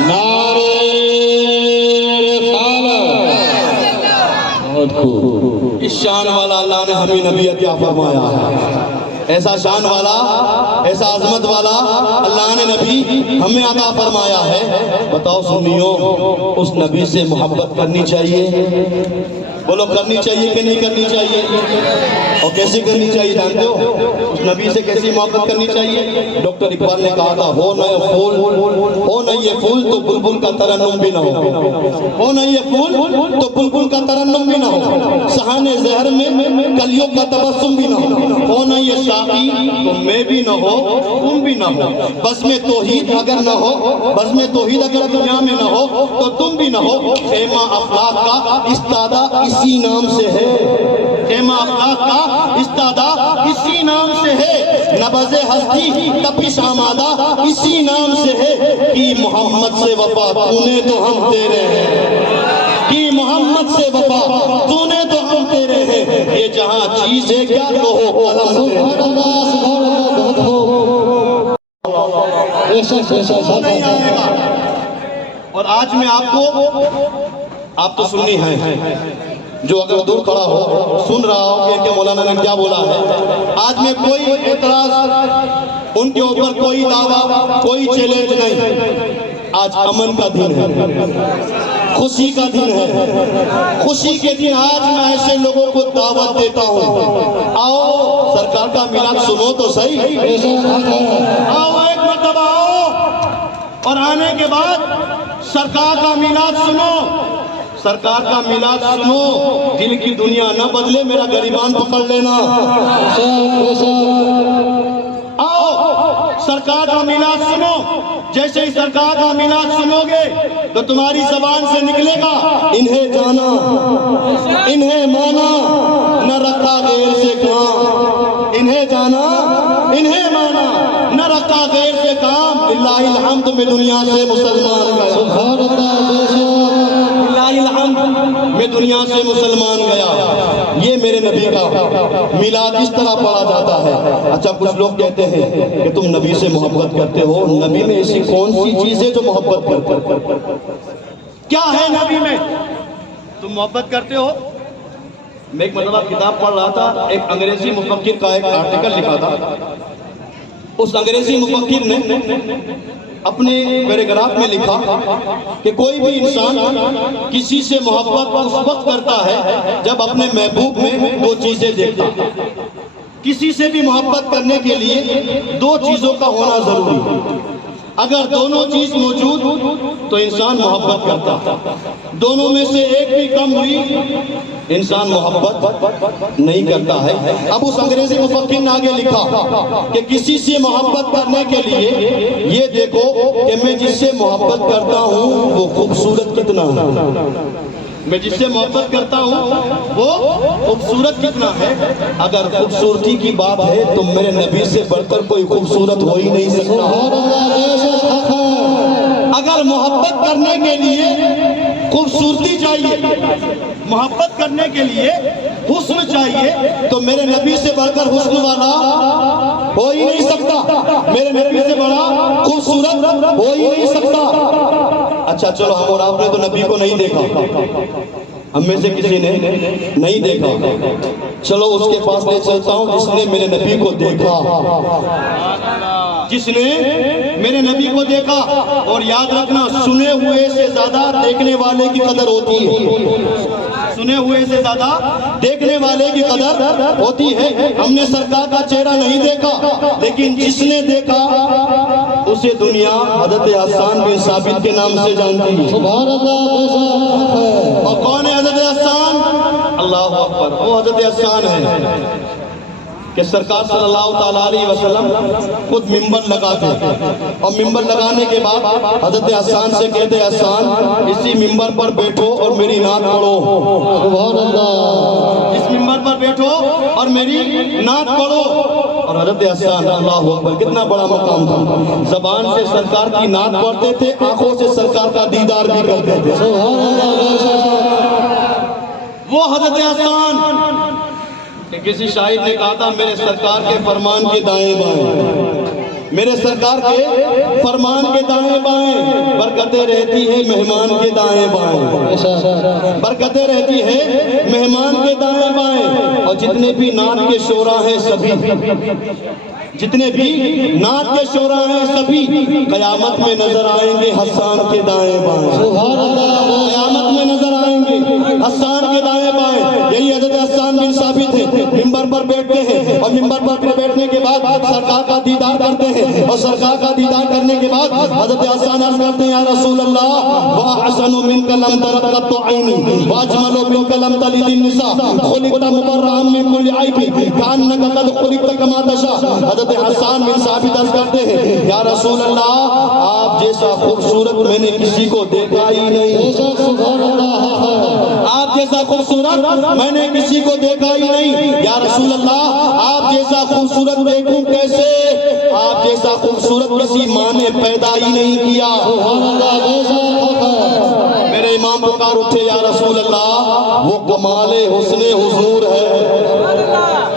نعرہ اس شان والا اللہ نے ہمیں نبی عطا فرمایا ہے، ایسا شان والا، ایسا عظمت والا اللہ نے نبی ہمیں عطا فرمایا ہے۔ بتاؤ سنیو، اس نبی سے محبت کرنی چاہیے؟ بولو کرنی چاہیے کہ نہیں کرنی چاہیے؟ اور کیسی کرنی چاہیے جانتے ہو؟ اس نبی سے کیسی محبت کرنی چاہیے؟ ڈاکٹر اقبال نے کہا تھا، ہو نہ یہ پھول تو بلبل کا ترنم بھی نہ ہو نہ یہ پھول تو بلبل کا ترنم بھی نہ ہو، صحن زہر میں کلیوں کا تبسم بھی نہ ہو نہ یہ ساقی تو میں بھی نہ ہو تم بھی نہ ہو، بزم توحید اگر نہ ہو، بزم توحید اگر دنیا میں نہ ہو تو تم بھی نہ ہو۔ خیمہ افلاک کا استادہ اسی نام سے ہے، خیمہ افلاک کا استادہ اسی نام سے ہے، نبض ہستی تپش آمادہ اسی نام سے ہے، کہ محمد سے وفا تو نے تو ہم تیرے ہیں، کہ محمد سے وفا تو نے تو ہم تیرے ہیں، یہ جہاں چیز ہے کیا کہو قلم سے۔ سبحان اللہ، سبحان اللہ، بہت خوب، بے شک بے شک، نہیں آئے گا۔ اور آج میں آپ تو سننی ہیں، جو اگر دور کھڑا ہو سن رہا ہو کہ مولانا نے کیا بولا ہے، آج میں کوئی اعتراض ان کے اوپر، کوئی دعویٰ، کوئی چیلنج نہیں، آج امن کا دن ہے، خوشی کا دن ہے. خوشی کے دن آج میں ایسے لوگوں کو دعوت دیتا ہوں, آؤ سرکار کا میلاد سنو تو صحیح. آؤ ایک مرتبہ آؤ اور آنے کے بعد سرکار کا میلاد سنو. سرکار کا میلاد سنو, دل کی دنیا نہ بدلے, میرا گریبان پکڑ لینا. آؤ سرکار کا میلاد سنو. جیسے ہی سرکار کا میلاد سنو گے تو تمہاری زبان سے نکلے گا انہیں جانا, انہیں مانا, نہ رکھا غیر سے کام. انہیں جانا, انہیں مانا, نہ رکھا غیر سے کام. اللہ الحمد میں دنیا سے مسلمان گیا. میں دنیا سے مسلمان گیا. یہ میرے نبی کا میلاد اس طرح پڑھا جاتا ہے. اچھا کچھ لوگ کہتے ہیں کہ تم نبی سے محبت کرتے ہو. نبی میں ایسی کون سی چیز ہے جو محبت کرتے؟ کیا ہے نبی میں تم محبت کرتے ہو؟ میں ایک مرتبہ کتاب پڑھ رہا تھا, ایک انگریزی مفکر کا ایک آرٹیکل لکھا تھا. اس انگریزی مفکر نے اپنے پیراگراف میں لکھا کہ کوئی بھی انسان کسی سے محبت اس وقت کرتا ہے جب اپنے محبوب میں دو چیزیں دیکھتا. کسی سے بھی محبت کرنے کے لیے دو چیزوں کا ہونا ضروری ہے. اگر دونوں چیز موجود تو انسان محبت کرتا. دونوں میں سے ایک بھی کم ہوئی انسان محبت نہیں کرتا ہے. اب اس انگریزی مفکر نے آگے لکھا کہ کسی سے محبت کرنے کے لیے یہ دیکھو کہ میں جس سے محبت کرتا ہوں وہ خوبصورت کتنا ہے. میں جس سے محبت کرتا ہوں وہ خوبصورت کتنا ہے. اگر خوبصورتی کی بات ہے تو میرے نبی سے بڑھ کر کوئی خوبصورت ہو ہی نہیں سکتا. اگر محبت کرنے کے لیے خوبصورتی چاہیے, محبت کرنے کے لیے حسن چاہیے, تو میرے نبی سے بڑھ کر حسن والا ہو ہی نہیں سکتا. میرے نبی سے بڑا خوبصورت ہو ہی نہیں سکتا. اچھا چلو, ہم اور آپ نے تو نبی کو نہیں دیکھا, ہم میں سے کسی نے نہیں دیکھا. چلو اس کے پاس لے چلتا ہوں جس نے میرے نبی کو دیکھا, جس نے میرے نبی کو دیکھا. اور یاد رکھنا, سنے ہوئے سے زیادہ دیکھنے والے کی قدر ہوتی ہے. سنے ہوئے سے زیادہ دیکھنے والے کی قدر ہوتی ہے. ہم نے سرکار کا چہرہ نہیں دیکھا, لیکن جس نے دیکھا اسے دنیا حضرت حسان بن ثابت کے نام سے جانتی ہے. سبحان اللہ. اور کون ہے حضرت حسان؟ اللہ اکبر, وہ حضرت حسان ہے کہ سرکار صلی اللہ تعالیٰ علیہ وسلم خود ممبر لگاتے, اور ممبر لگانے کے بعد حضرت حسان سے کہتے, حسان اسی ممبر پر بیٹھو اور میری نعت پڑھو. سبحان اللہ. اس ممبر پر بیٹھو اور میری نعت پڑھو. اور حضرت حسان, اللہ اکبر, کتنا بڑا مقام تھا. زبان سے سرکار کی نعت پڑھتے تھے, آنکھوں سے سرکار کا دیدار بھی کرتے تھے. سبحان اللہ. وہ حضرت حسان کہ کسی شاعر نے کہا تھا, میرے سرکار کے فرمان کے دائیں بائیں, میرے سرکار کے فرمان کے دائیں بائیں برکتیں رہتی ہے مہمان کے دائیں بائیں, برکتیں رہتی ہے مہمان کے دائیں بائیں. اور جتنے بھی نعت کے شعراء ہیں سبھی, جتنے بھی نعت کے شعراء ہیں سبھی قیامت میں نظر آئیں گے حسان کے دائیں بائیں. سبحان اللہ. قیامت میں نظر آئیں گے حسان کے دائیں بائیں. یہی حضرت حسان بن ثابت ہے, ممبر پر بیٹھتے ہیں اور ممبر پر بیٹھنے کے بعد سرکار کا دیدار کرتے ہیں, اور سرکار کا دیدار کرنے کے بعد حضرت حسان عرض کرتے ہیں, یا رسول اللہ وَأَحْسَنُ مِنْكَ لَمْ تَرَ قَطُّ عَيْنِي وَأَجْمَلُ مِنْكَ لَمْ تَلِدِ النِّسَاءُ خُلِقْتَ مُبَرَّأً مِنْ كُلِّ عَيْبٍ كَأَنَّكَ قَدْ خُلِقْتَ كَمَا تَشَاءُ. حضرت حسان بن ثابت عرض کرتے ہیں, یا رسول اللہ آپ جیسا خوبصورت میں نے کسی کو دیکھا ہی نہیں. سبحان اللہ. آپ جیسا خوبصورت میں نے کسی کو دیکھا ہی نہیں. یا رسول اللہ آپ جیسا خوبصورت دیکھوں کیسے, آپ جیسا خوبصورت کسی ماں نے پیدا ہی نہیں کیا. میرے امام پکار اٹھے, یا رسول اللہ وہ کمال حسن حضور ہے,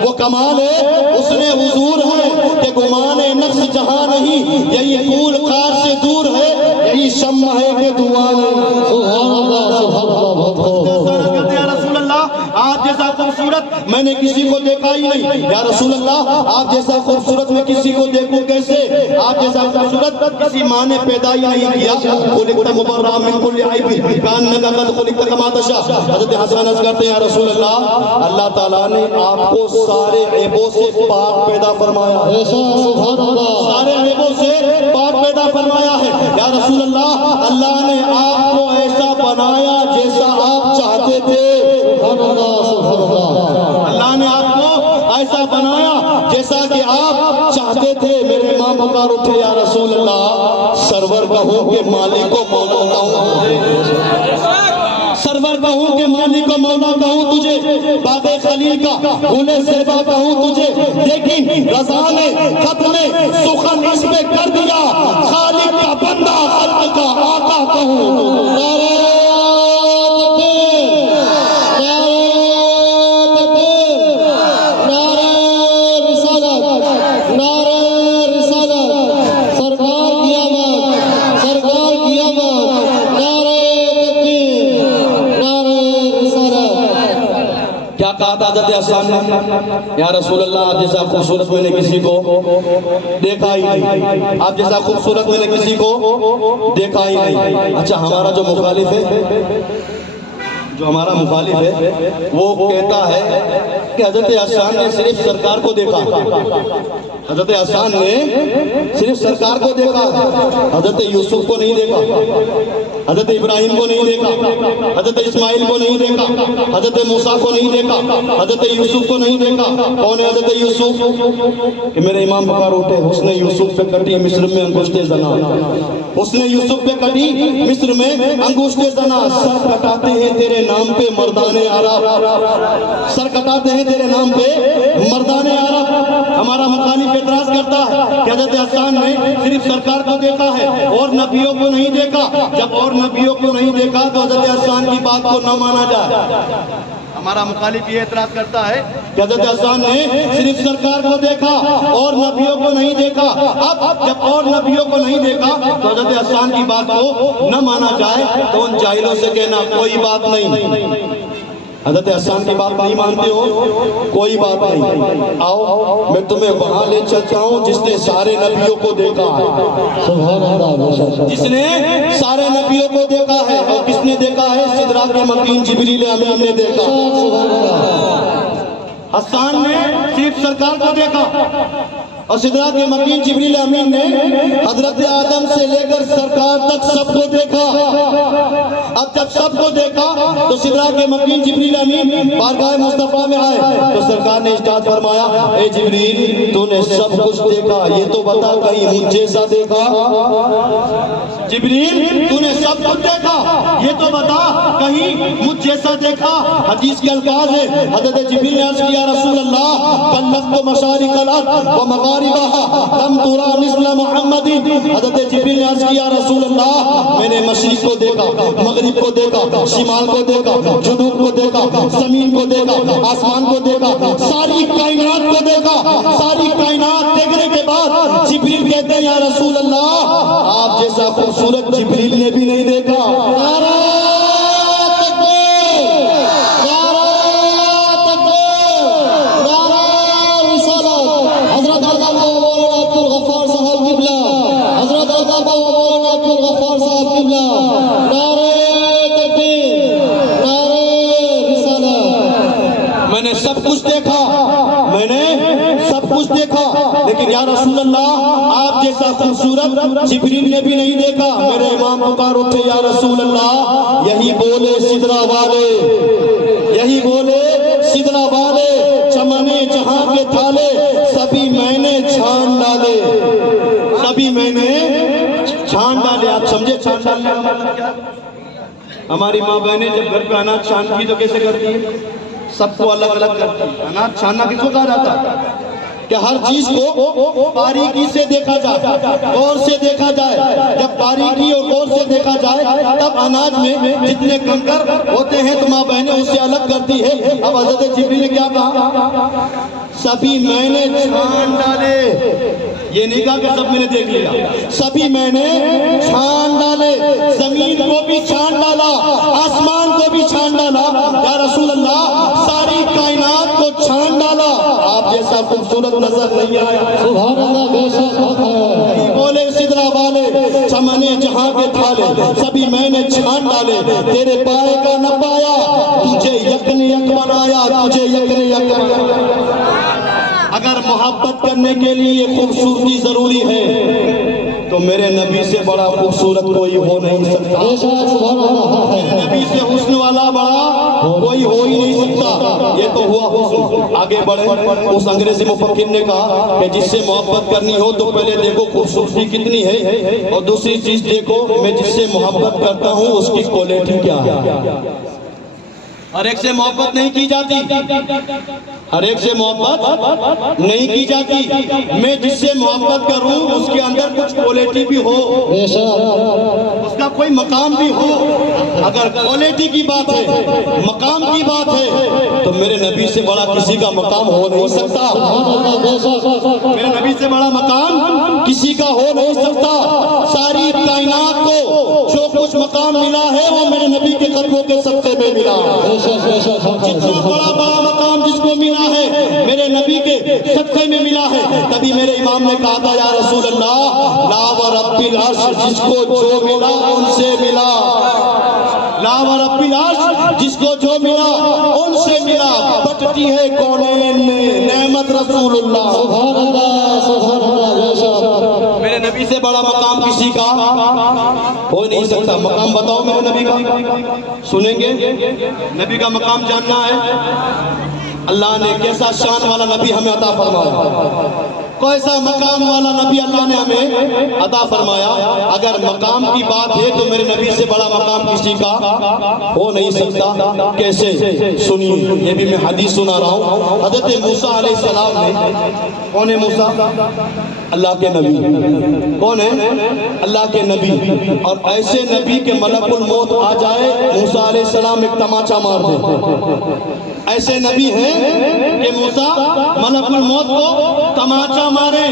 وہ کمال حسن حضور ہے کہ گمان نفس جہاں نہیں, یہی پھول خار سے دور ہے, یہی شمع ہے کہ دعا نہیں. سبحان اللہ. سبحان اللہ. یا رسول اللہ آپ جیسا خوبصورت میں نے کسی کو دیکھا ہی نہیں۔ یا رسول اللہ آپ جیسا خوبصورت میں کسی کو دیکھوں کیسے؟ آپ جیسا خوبصورت کسی ماں نے پیدا ہی نہیں کیا۔ خلقت مبرأ من کل عیب کأنک قد خلقت کما تشاء۔ حضرت حسن عرض کرتے ہیں یا رسول اللہ، اللہ تعالیٰ نے آپ کو سارے عیبوں سے پاک پیدا فرمایا ہے، سارے عیبوں سے پاک پیدا فرمایا ہے۔ یا رسول اللہ، اللہ نے آپ کو ایسا بنایا جیسا آپ چاہتے تھے۔ اللہ نے آپ کو ایسا بنایا جیسا کہ آپ چاہتے تھے۔ میرے امام پکار اٹھے یا رسول اللہ، سرور کہوں کہ مالک و مولا کہوں، سرور کہوں کہ مالک و مولا کہوں تجھے، باغ خلیل کا گل زیبا کہوں تجھے، لیکن رضا نے ختم سخن اس پہ کر دیا، خالق کا بندہ خلق کا آقا کہوں۔ کیا کہا تھا حضرت حسن نے؟ یا رسول اللہ آپ جیسا خوبصورت میں نے کسی کو دیکھا ہی نہیں، آپ جیسا خوبصورت میں نے کسی کو دیکھا ہی نہیں۔ اچھا ہمارا جو مخالف ہے، جو ہمارا مخالف ہے، وہ کہتا ہے کہ حضرت حسن نے صرف سرکار کو دیکھا، حضرت حسن نے صرف سرکار کو دیکھا، حضرت یوسف کو نہیں دیکھا، حضرت ابراہیم کو نہیں دیکھا، حضرت اسماعیل کو نہیں دیکھا، حضرت موسیٰ کو نہیں دیکھا، حضرت یوسف کو نہیں دیکھا۔ کون ہے حضرت یوسف؟ کہ میرے امام پکار اٹھے، حسن یوسف پہ کٹی مصر میں انگشت زنا، حسن یوسف پہ کٹی مصر میں انگشت زنا، سر کٹاتے ہیں تیرے نام پہ مردان عرب، سر کٹاتے ہیں تیرے نام پہ مردان عرب۔ ہمارا مخالف اعتراض کرتا ہے کہ حضرت حسن نے صرف سرکار کو دیکھا ہے اور نبیوں کو نہیں دیکھا۔ جب اور نبیوں کو نہیں دیکھا تو حضرت حسن کی بات کو نہ مانا جائے۔ ہمارا مخالف یہ اعتراض کرتا ہے کہ حضرت حسن نے صرف سرکار کو دیکھا اور نبیوں کو نہیں دیکھا۔ اب جب اور نبیوں کو نہیں دیکھا تو حضرت حسن کی بات کو نہ مانا جائے تو ان جاہلوں سے کہنا کوئی بات نہیں، حضرت حسن کی بات نہیں مانتے ہو، کوئی بات نہیں، آؤ میں تمہیں وہاں لے چلتا ہوں جس نے سارے نبیوں کو دیکھا ہے، جس نے سارے نبیوں کو دیکھا ہے۔ اور کس نے دیکھا ہے؟ سدرات مکین جبریل امین نے دیکھا۔ حسن نے صرف سرکار کو دیکھا اور سدرات مکین جبریل امین نے حضرت آدم سے لے کر سرکار تک سب کو دیکھا۔ اب جب سب کو دیکھا تو سدرات مکین جبریل امین بارگاہ مصطفیٰ میں آئے تو سرکار نے ارشاد فرمایا، اے جبریل تو نے سب کچھ دیکھا، یہ تو بتا کہیں مجھ جیسا دیکھا؟ جبریل تو نے سب کچھ دیکھا، یہ تو بتا کہیں مجھ جیسا دیکھا؟ حدیث کے الفاظ ہے، حضرت جبریل نے عرض کیا رسول اللہ کلفت مشارق الارض و مغاربها لم ترى مثل محمد۔ حضرت جبریل نے عرض کیا رسول اللہ میں نے مشرق کو دیکھا، مغرب کو دیکھا، شمال کو دیکھا، جنوب کو دیکھا، زمین کو دیکھا، آسمان کو دیکھا، ساری کائنات کو دیکھا۔ ساری کائنات دیکھنے کے بعد جبریل کہتے ہیں یا رسول اللہ آپ جیسا خوبصورت جبریل نے بھی نہیں دیکھا۔ میں نے سب کچھ دیکھا، میں نے سب کچھ دیکھا، لیکن یا رسول اللہ آپ جیسا خوبصورت جبریل نے بھی نہیں دیکھا۔ میرے امام پکار اٹھے یا رسول اللہ یہی بولے سدرا والے، یہی بولے سدرا والے، چمنے جہاں کے تھالے سبھی میں نے چھان ڈالے، سبھی میں نے چھان ڈالے۔ آپ سمجھے چھان ڈالنے کا مطلب کیا؟ ہماری ماں بہنیں جب گھر پہ اناج چھانتی تو کیسے کرتی ہے؟ سب کو الگ الگ کرتی ہے۔ اناج چھاننا کس کو کہا جاتا ہے؟ کہ ہر چیز کو باریکی سے دیکھا جائے، غور سے دیکھا جائے۔ جب باریکی اور غور سے دیکھا جائے تب اناج میں جتنے کنکر ہوتے ہیں تو ماں بہنیں اسے الگ کرتی ہے۔ اب حضرت جبریل نے کیا کہا؟ سبھی میں نے چھان ڈالے، یہ نہیں کہا کہ سب میں نے دیکھ لیا، سبھی میں نے چھان ڈالے، زمین کو بھی چھان ڈالا، آسمان کو بھی چھان ڈالا۔ یا رسول اللہ ساری کائنات ایسا خوبصورت نظر نہیں آیا. سبحان اللہ بے شک حق ہے. بولے سدرا والے چمنے جہاں کے تھالے سبھی میں نے چھان ڈالے تیرے پائے کا نہ پایا تجھے یکن یک بنایا تجھے یکن یک بنایا. اگر محبت کرنے کے لیے خوبصورتی ضروری ہے تو میرے نبی سے بڑا خوبصورت کوئی ہو نہیں سکتا. بے شک سبحان اللہ حق ہے. میرے نبی سے حسن والا بڑا کوئی ہو ہی نہیں سکتا. یہ تو ہوا حسن. آگے بڑھے. اس انگریزی مفکر نے کہا کہ جس سے محبت کرنی ہو تو پہلے دیکھو خوبصورتی کتنی ہے اور دوسری چیز دیکھو میں جس سے محبت کرتا ہوں اس کی کوالٹی کیا ہے. ہر ایک سے محبت نہیں کی جاتی. ہر ایک سے محبت نہیں کی جاتی. میں جس سے محبت کروں اس کے اندر کچھ کوالٹی بھی ہو بے شک اس کا کوئی مقام بھی ہو. اگر کوالٹی کی بات ہے مقام کی بات ہے تو میرے نبی سے بڑا کسی کا مقام ہو نہیں سکتا. سبحان اللہ بے شک. میرے نبی سے بڑا مقام کسی کا ہو نہیں سکتا. ساری کائنات کو جو کچھ مقام ملا ہے وہ میرے نبی کے قدموں کے صدقے میں ملا. بے شک بے شک حق ہے. جتنا بڑا مقام جس کو ملا ہے میرے نبی کے صدقے میں ملا ہے. تبھی میرے امام نے کہا تھا یا رسول اللہ لا و رب العرش جس کو جو ملا ان سے ملا. لا و رب العرش جس کو جو ملا ان سے ملا. بٹتی ہے کونین میں نعمت رسول اللہ. سبحان اللہ سبحان اللہ بے شک. میرے نبی سے بڑا مقام کسی کا ہو نہیں سکتا. مقام بتاؤ میرے نبی کا. سنیں گے نبی کا مقام جاننا ہے. اللہ نے کیسا شان والا نبی ہمیں عطا فرمایا. کیسا مقام والا نبی اللہ نے ہمیں عطا فرمایا. اگر مقام کی بات ہے تو میرے نبی سے بڑا مقام کسی کا ہو نہیں سکتا. کیسے سنیے. یہ بھی میں حدیث سنا رہا ہوں. حضرت موسیٰ علیہ السلام نے کون ہے موسیٰ؟ اللہ کے نبی. کون ہے؟ اللہ کے نبی. اور ایسے نبی کے ملک الموت آ جائے موسیٰ علیہ السلام ایک تماچا مار دے. ایسے نبی ہیں کہ موسیٰ ملک الموت کو تماچا مارے.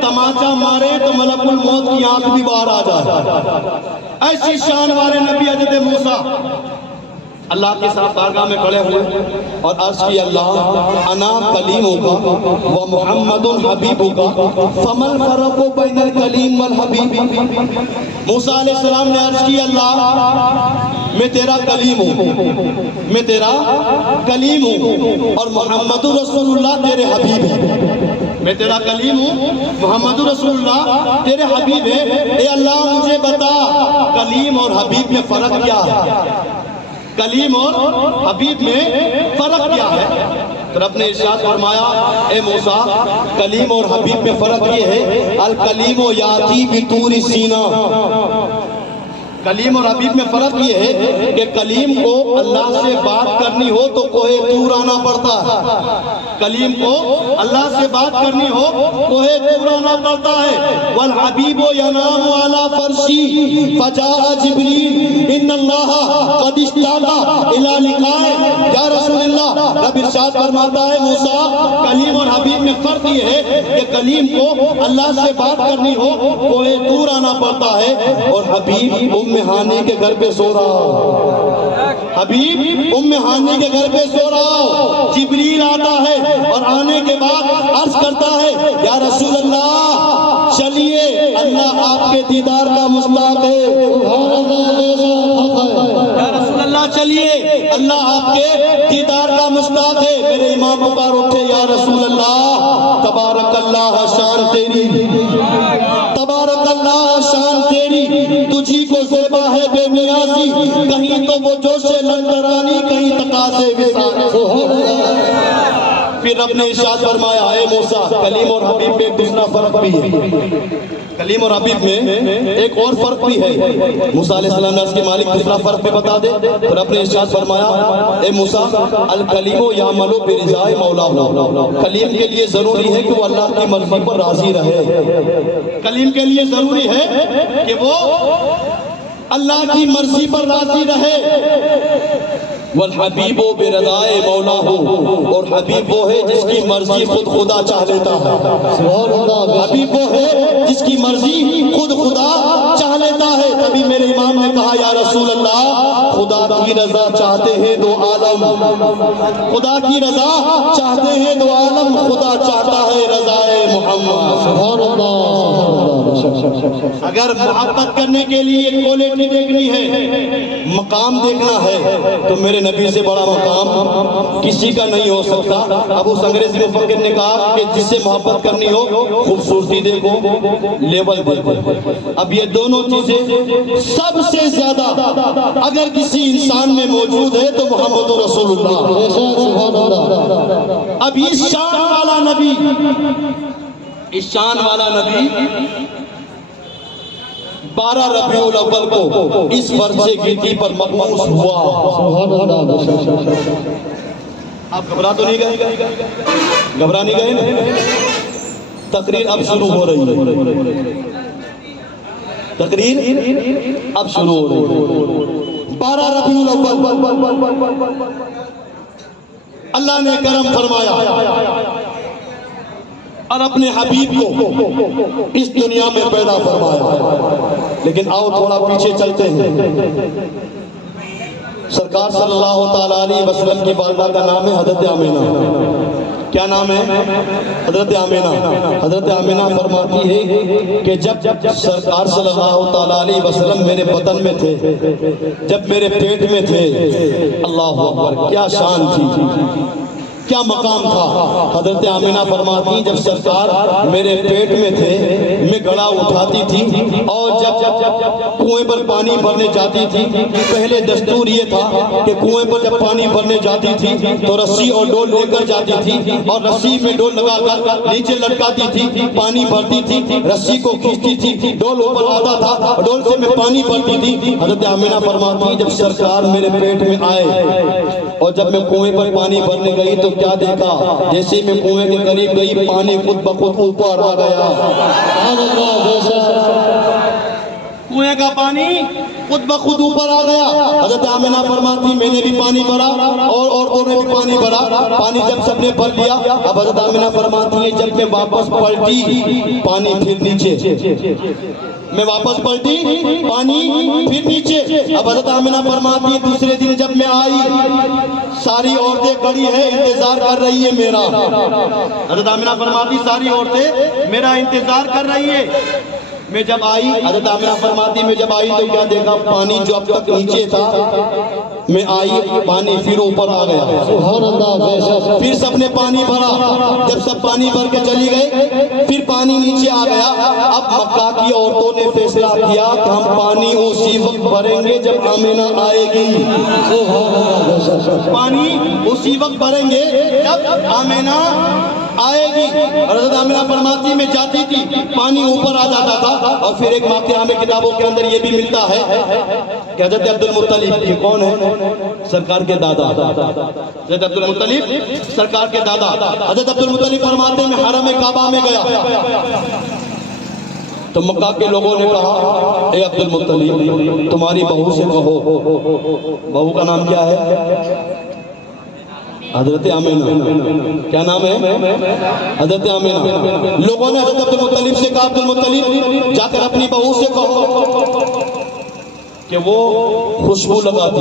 تماچا مارے تو ملک الموت کی آنکھ بھی باہر آ جائے. ایسی شان والے نبی حضرت موسیٰ اللہ کے ساتھ بارگاہ میں کھڑے ہوئے اور عرض کی اللہ انا کلیم کا و محمد حبیب کا فمل فرق بین الکلیم والحبیب. موسیٰ علیہ السلام نے عرض کی اللہ میں تیرا کلیم ہوں میں تیرا کلیم ہوں اور محمد رسول اللہ تیرے حبیب ہے. میں تیرا کلیم ہوں محمد رسول اللہ تیرے حبیب ہے. اے اللہ مجھے بتا کلیم اور حبیب میں فرق کیا ہے. کلیم اور حبیب میں فرق کیا ہے. تو رب نے ارشاد فرمایا اے موسیٰ کلیم اور حبیب میں فرق یہ ہے الکلیم یاتی بطور سینہ. کلیم اور حبیب میں فرق یہ ہے کہ کلیم کو اللہ سے بات کرنی ہو تو کوہ طور آنا پڑتا ہے. کلیم کو اللہ سے بات کرنی ہو کوہ طور آنا پڑتا ہے. والحبیب ینام علی فرشی فجاء جبریل ان اللہ قد اشتاق الی لقائے. یا رسول اللہ رب ارشاد فرماتا ہے موسیٰ کلیم اور حبیب میں فرق یہ ہے کہ کلیم کو اللہ سے بات کرنی ہو کوہ طور آنا پڑتا ہے اور حبیب ام ہانی کے گھر پہ سو رہا ہو. حبیب ام ہانی کے گھر پہ سو رہا ہو. جبریل آتا ہے اور آنے کے بعد عرض کرتا ہے یا رسول اللہ چلیے اللہ آپ کے دیدار کا مشتاق ہے. سبحان اللہ بے شک حق ہے. یا رسول اللہ چلیے اللہ آپ کے دیدار کا مشتاق ہے. میرے امام پکار اٹھے یا رسول اللہ تبارک اللہ شان تیری تبارک اللہ شان تیری تجھی کو زیبا ہے بے نیازی. کہیں تو وہ جوش لندرانی کہیں تقاضے وصال. پھر رب نے ارشاد فرمایا اے موسیٰ کلیم اور حبیب میں ایک دوسرا فرق بھی ہے. کلیم اور حبیب میں ایک اور فرق بھی ہے. موسیٰ علیہ السلام نے عرض کی مالک دوسرا فرق بھی بتا دے. تو رب نے ارشاد فرمایا اے موسیٰ الکلیم یعمل برضاء مولاہ. کلیم کے لیے ضروری ہے کہ وہ اللہ کی مرضی پر راضی رہے. کلیم کے لیے ضروری ہے کہ وہ اللہ کی مرضی پر راضی رہے. والحبیب برضائے مولاہ اور حبیب وہ ہے جس کی مرضی خود خدا چاہ لیتا ہے. سبحان اللہ. حبیب وہ ہے جس کی مرضی خود خدا چاہ لیتا ہے. تبھی میرے امام نے کہا یا رسول اللہ خدا کی رضا چاہتے ہیں دو عالم، خدا کی رضا چاہتے ہیں دو عالم، خدا چاہتا ہے رضائے محمد۔ سبحان اللہ اگر محبت کرنے کے لیے کوالٹی دیکھنی ہے، مقام دیکھنا ہے، تو میرے نبی سے بڑا مقام کسی کا نہیں ہو سکتا۔ اب اس انگریزی مفکر نے کہا کہ جس سے محبت کرنی ہو خوبصورتی دیکھو، لیول دیکھو۔ اب یہ دونوں چیزیں سب سے زیادہ اگر کسی انسان میں موجود ہے تو محمد رسول اللہ۔ سبحان اللہ۔ اب اس شان والا نبی، اس شان والا نبی 12 ربیع الاول کو اس فرض گیتی پر مبعوث ہوا۔ سبحان اللہ۔ آپ گھبرا تو نہیں گئے؟ گھبرا نہیں گئے نا؟ تقریر اب شروع ہو رہی ہے، تقریر اب شروع ہو رہی ہے۔ 12 ربیع الاول اللہ نے کرم فرمایا اور اپنے حبیب کو اس دنیا میں پیدا فرمایا۔ لیکن آؤ تھوڑا پیچھے چلتے ہیں۔ سرکار صلی اللہ تعالیٰ علیہ وسلم کی والدہ کا نام ہے حضرت آمینہ۔ کیا نام ہے؟ حضرت آمینہ۔ حضرت آمینہ فرماتی ہے کہ جب سرکار صلی اللہ تعالیٰ علیہ وسلم میرے بدن میں تھے، جب میرے پیٹ میں تھے، اللہ اکبر، کیا شان تھی، کیا مقام تھا۔ حضرت آمینہ فرماتی جب سرکار میرے پیٹ میں تھے، میں گڑا اٹھاتی تھی اور جب کنویں پر پانی بھرنے جاتی تھی، پہلے دستور یہ تھا کہ کنویں پر جب پانی بھرنے جاتی تھی تو رسی اور ڈول لے کر جاتی تھی اور رسی میں ڈول لگا کر نیچے لٹکاتی تھی، پانی بھرتی تھی، رسی کو کھینچتی تھی، ڈول اوپر آتا تھا، ڈول سے میں پانی بھرتی تھی۔ حضرت آمینہ فرماتی جب سرکار میرے پیٹ میں آئے اور جب میں کنویں پر پانی بھرنے گئی تو کیا دیکھا، جیسے میں کنویں کے قریب گئی پانی خود بخود اوپر آ گیا۔ کنویں کا پانی خود بخود اوپر آ گیا۔ حضرت آمینہ فرماتی میں نے بھی پانی بھرا اور عورتوں نے بھی پانی بھرا، پانی جب سب نے بھر لیا، اب حضرت آمینہ فرماتی ہے جب میں واپس پلٹی پانی پھر نیچے، میں واپس پلٹی پانی پھر نیچے۔ اب حضرت آمینہ فرماتی ہے دوسرے دن جب میں آئی، ساری عورتیں کھڑی ہیں انتظار کر رہی ہے میرا۔ حضرت آمینہ فرماتی ساری عورتیں میرا انتظار کر رہی ہے۔ میں جب آئی، حضرت آمینہ فرماتی میں جب آئی تو کیا دیکھا، پانی جو اب تک نیچے تھا، میں آئی پانی پھر اوپر آ گیا۔ سبحان اللہ۔ پھر سب نے پانی بھرا، جب سب پانی بھر کے چلی گئی پھر پانی نیچے آ گیا۔ اب مکہ کی عورتوں نے فیصلہ کیا کہ ہم پانی اسی وقت بھریں گے جب آمینہ آئے گی، پانی اسی وقت بھریں گے جب آمینہ آئے گی۔ اور حضرت آمینہ فرماتی میں جاتی تھی پانی اوپر آ جاتا تھا۔ اور پھر ایک واقعہ ہمیں کتابوں کے اندر یہ بھی ملتا ہے کہ حضرت عبد المطلب، یہ کون ہے؟ سرکار کے دادا، حضرت عبد المطلب سرکار کے دادا۔ حضرت عبد المطلب فرماتے میں حرم کعبہ میں گیا تو مکہ کے لوگوں نے کہا اے عبد المطلب تمہاری بہو سے کہو، بہو کا نام کیا ہے؟ حضرت آمینہ۔ کیا نام ہے؟ حضرت آمینہ۔ لوگوں نے حضرت عبد المطلب سے کہا عبد المطلب جا کر اپنی بہو سے کہو کہ وہ خوشبو لگاتی۔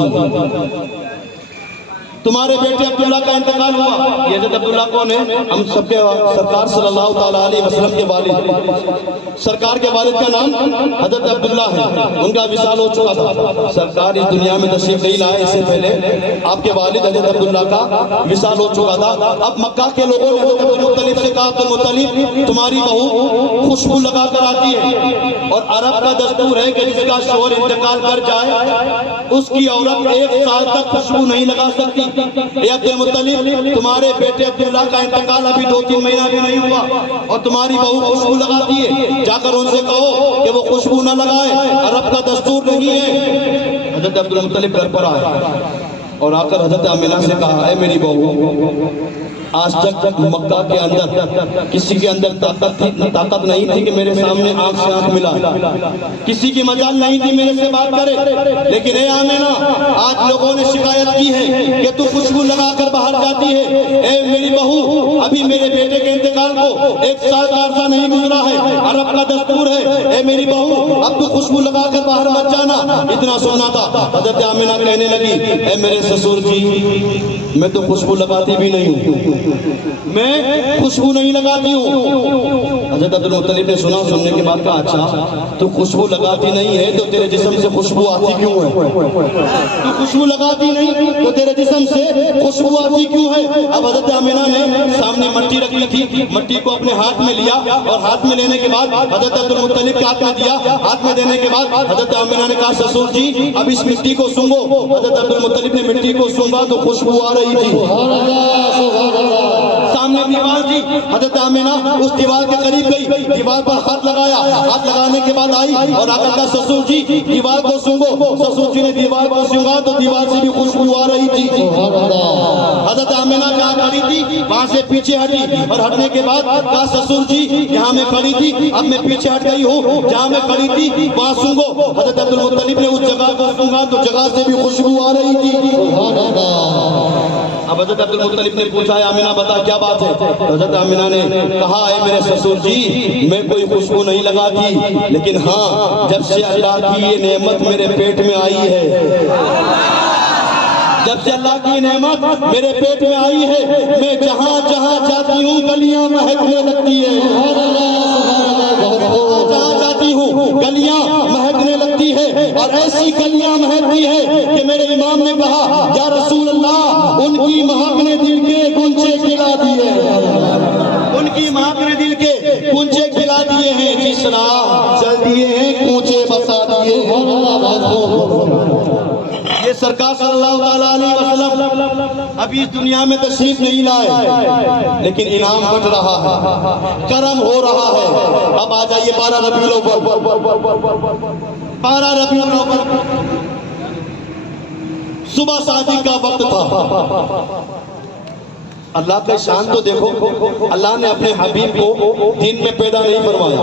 تمہارے بیٹے عبداللہ کا انتقال ہوا۔ یہ حضرت عبداللہ کون ہے؟ ہم سب کے سرکار صلی اللہ تعالیٰ علیہ وسلم کے والد، سرکار کے والد کا نام حضرت عبداللہ ہے، ان کا وصال ہو چکا تھا، سرکار اس دنیا میں تشریف نہیں لائے، اس سے پہلے آپ کے والد حضرت عبداللہ کا وصال ہو چکا تھا۔ اب مکہ کے لوگوں نے حضرت عبد المطلب سے کہا عبد المطلب تمہاری بہو خوشبو لگا کر آتی ہے اور عرب کا دستور ہے کہ جس کا شوہر انتقال کر جائے اس کی عورت 1 سال تک خوشبو نہیں لگا سکتی۔ اے عبد المطلب تمہارے بیٹے عبداللہ کا انتقال ابھی 2-3 مہینہ بھی نہیں ہوا اور تمہاری بہو خوشبو لگاتی ہے، جا کر ان سے کہو کہ وہ خوشبو نہ لگائے، عرب کا دستور نہیں ہے۔ حضرت عبد المطلب گھر پر آئے اور آ کر حضرت آمینہ سے کہا اے میری بہو، آج تک مکہ کے اندر کسی کے اندر طاقت نہیں تھی کہ میرے سامنے آنکھ سے آنکھ ملا، کسی کی مجال نہیں تھی میرے سے بات کرے، لیکن اے آمینہ آج لوگوں نے شکایت کی ہے کہ تو خوشبو لگا کر باہر جاتی ہے۔ اے میری بہو ابھی میرے بیٹے کے انتقال سال کو 1 سال کا عرصہ نہیں گزرا ہے، عرب کا دستور ہے اے میری بہو اب تو خوشبو لگا کر باہر مت جانا، اتنا سونا تھا۔ حضرت آمنہ کہنے لگی اے میرے سسر جی میں تو خوشبو لگاتی بھی نہیں ہوں، میں خوشبو نہیں لگاتی ہوں۔ حضرت عبدالمطلب نے سننے کے بعد کہا اچھا تو خوشبو لگاتی نہیں ہے تو تیرے جسم سے خوشبو آتی کیوں ہے؟ تو خوشبو لگاتی نہیں تو تیرے جسم سے خوشبو آتی کیوں ہے؟ اب حضرت آمنہ نے سامنے مٹی رکھی تھی، مٹی کو اپنے ہاتھ میں لیا اور ہاتھ میں لینے کے بعد حضرت عبدالمطلب کے ہاتھ میں دیا، ہاتھ میں دینے کے بعد حضرت آمنہ نے کہا سسر جی اب اس مٹی کو سونگو۔ حضرت عبدالمطلب نے مٹی کو سونگا تو خوشبو آ رہی تھی، سامنے دیوار تھی، حضرت آمنہ اس دیوار کے قریب گئی، دیوار پر ہاتھ لگایا، ہاتھ لگانے کے بعد آئی اور آقا کا سسر جی دیوار کو سونگو۔ سسر جی نے دیوار کو سونگا تو دیوار سے بھی خوشبو آ رہی تھی۔ حضرت آمنہ کہاں کھڑی تھی وہاں سے پیچھے ہٹی اور ہٹنے کے بعد کہا سسر جی جہاں میں کھڑی تھی اب میں پیچھے ہٹ گئی ہوں، جہاں میں کھڑی تھی وہاں سونگو۔ حضرت عبدالمطلب نے اس جگہ کو سونگا تو جگہ سے بھی خوشبو آ رہی تھی۔ اب حضرت عبدالمطلب نے پوچھا ہے آمنہ بتا کیا بات ہے؟ حضرت آمنہ نے کہا ہے میرے سسر جی میں کوئی خوشبو نہیں لگاتی، لیکن ہاں جب سے اللہ کی یہ نعمت میرے پیٹ میں آئی ہے، جب سے اللہ کی نعمت میرے پیٹ میں آئی ہے میں جہاں جہاں جاتی ہوں گلیاں مہکنے لگتی ہے، جہاں جاتی ہوں گلیاں مہکنے لگتی ہے، اور ایسی گلیاں مہکتی ہے کہ میرے امام نے کہا یا رسول اللہ ان کی مہکنے دل کے گنچے کھلا دیے، ان کی مہکنے دل کے گنچے کھلا دیے ہیں، جس راہ چل دیے ہیں گنچے بسا دیے ہیں۔ یہ سرکار صلی اللہ علیہ وسلم ابھی اس دنیا میں تشریف نہیں لائے لیکن انعام بٹ رہا ہے، کرم ہو رہا ہے۔ اب آ جائیے 12 ربیع الاول، 12 ربیع الاول صبح صادق کا وقت تھا۔ اللہ کا شان تو دیکھو، اللہ نے اپنے حبیب کو دن میں پیدا نہیں فرمایا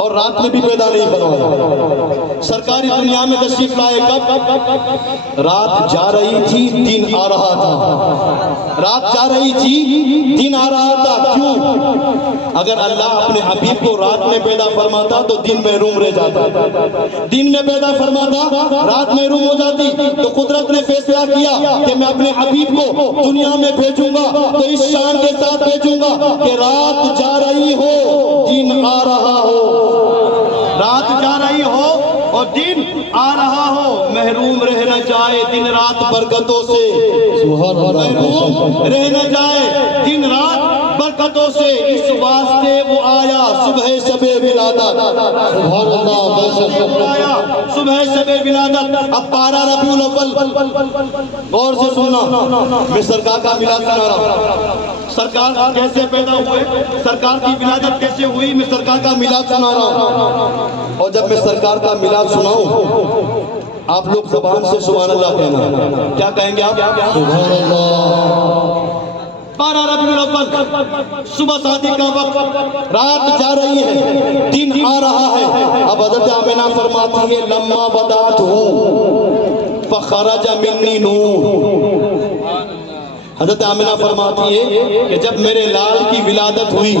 اور رات میں بھی پیدا نہیں فرمایا، سرکاری دنیا میں تشریف لائے کب؟ رات جا رہی تھی دن آ رہا تھا، رات جا رہی تھی دن آ رہا تھا۔ کیوں؟ اگر اللہ اپنے حبیب کو رات میں پیدا فرماتا تو دن محروم رہ جاتا، دن میں پیدا فرماتا رات محروم ہو جاتی، تو قدرت نے فیصلہ کیا کہ میں اپنے حبیب کو دنیا میں بھیجوں گا تو اس شان کے ساتھ بھیجوں گا کہ رات جا رہی ہو دن آ رہا ہو، رات جا رہی ہو اور دن آ رہا ہو، محروم رہ نہ جائے دن رات برکتوں سے، محروم رہ نہ جائے دن رات برکتوں سے، اس واسطے وہ آیا صبح شب ولادت، صبح شب ولادت۔ اب 12 ربیع الاول غور سے سننا، میں سرکار کا میلاد سنا رہا ہوں، سرکار کیسے پیدا ہوئے، سرکار کی ولادت کیسے ہوئی، میں سرکار کا میلاد سنا رہا ہوں۔ اور جب میں سرکار کا میلاد سناؤں آپ لوگ زبان سے سبحان اللہ کہنا، کیا کہیں گے آپ؟ سبحان اللہ۔ 12 ربیع الاول صبح صادق کا وقت، رات جا رہی ہے دن آ رہا ہے۔ اب حضرت آمنہ فرماتی ہے لما بدات ہوں فخرج منی نور، حضرت آمنہ فرماتی ہے کہ جب میرے لال کی ولادت ہوئی،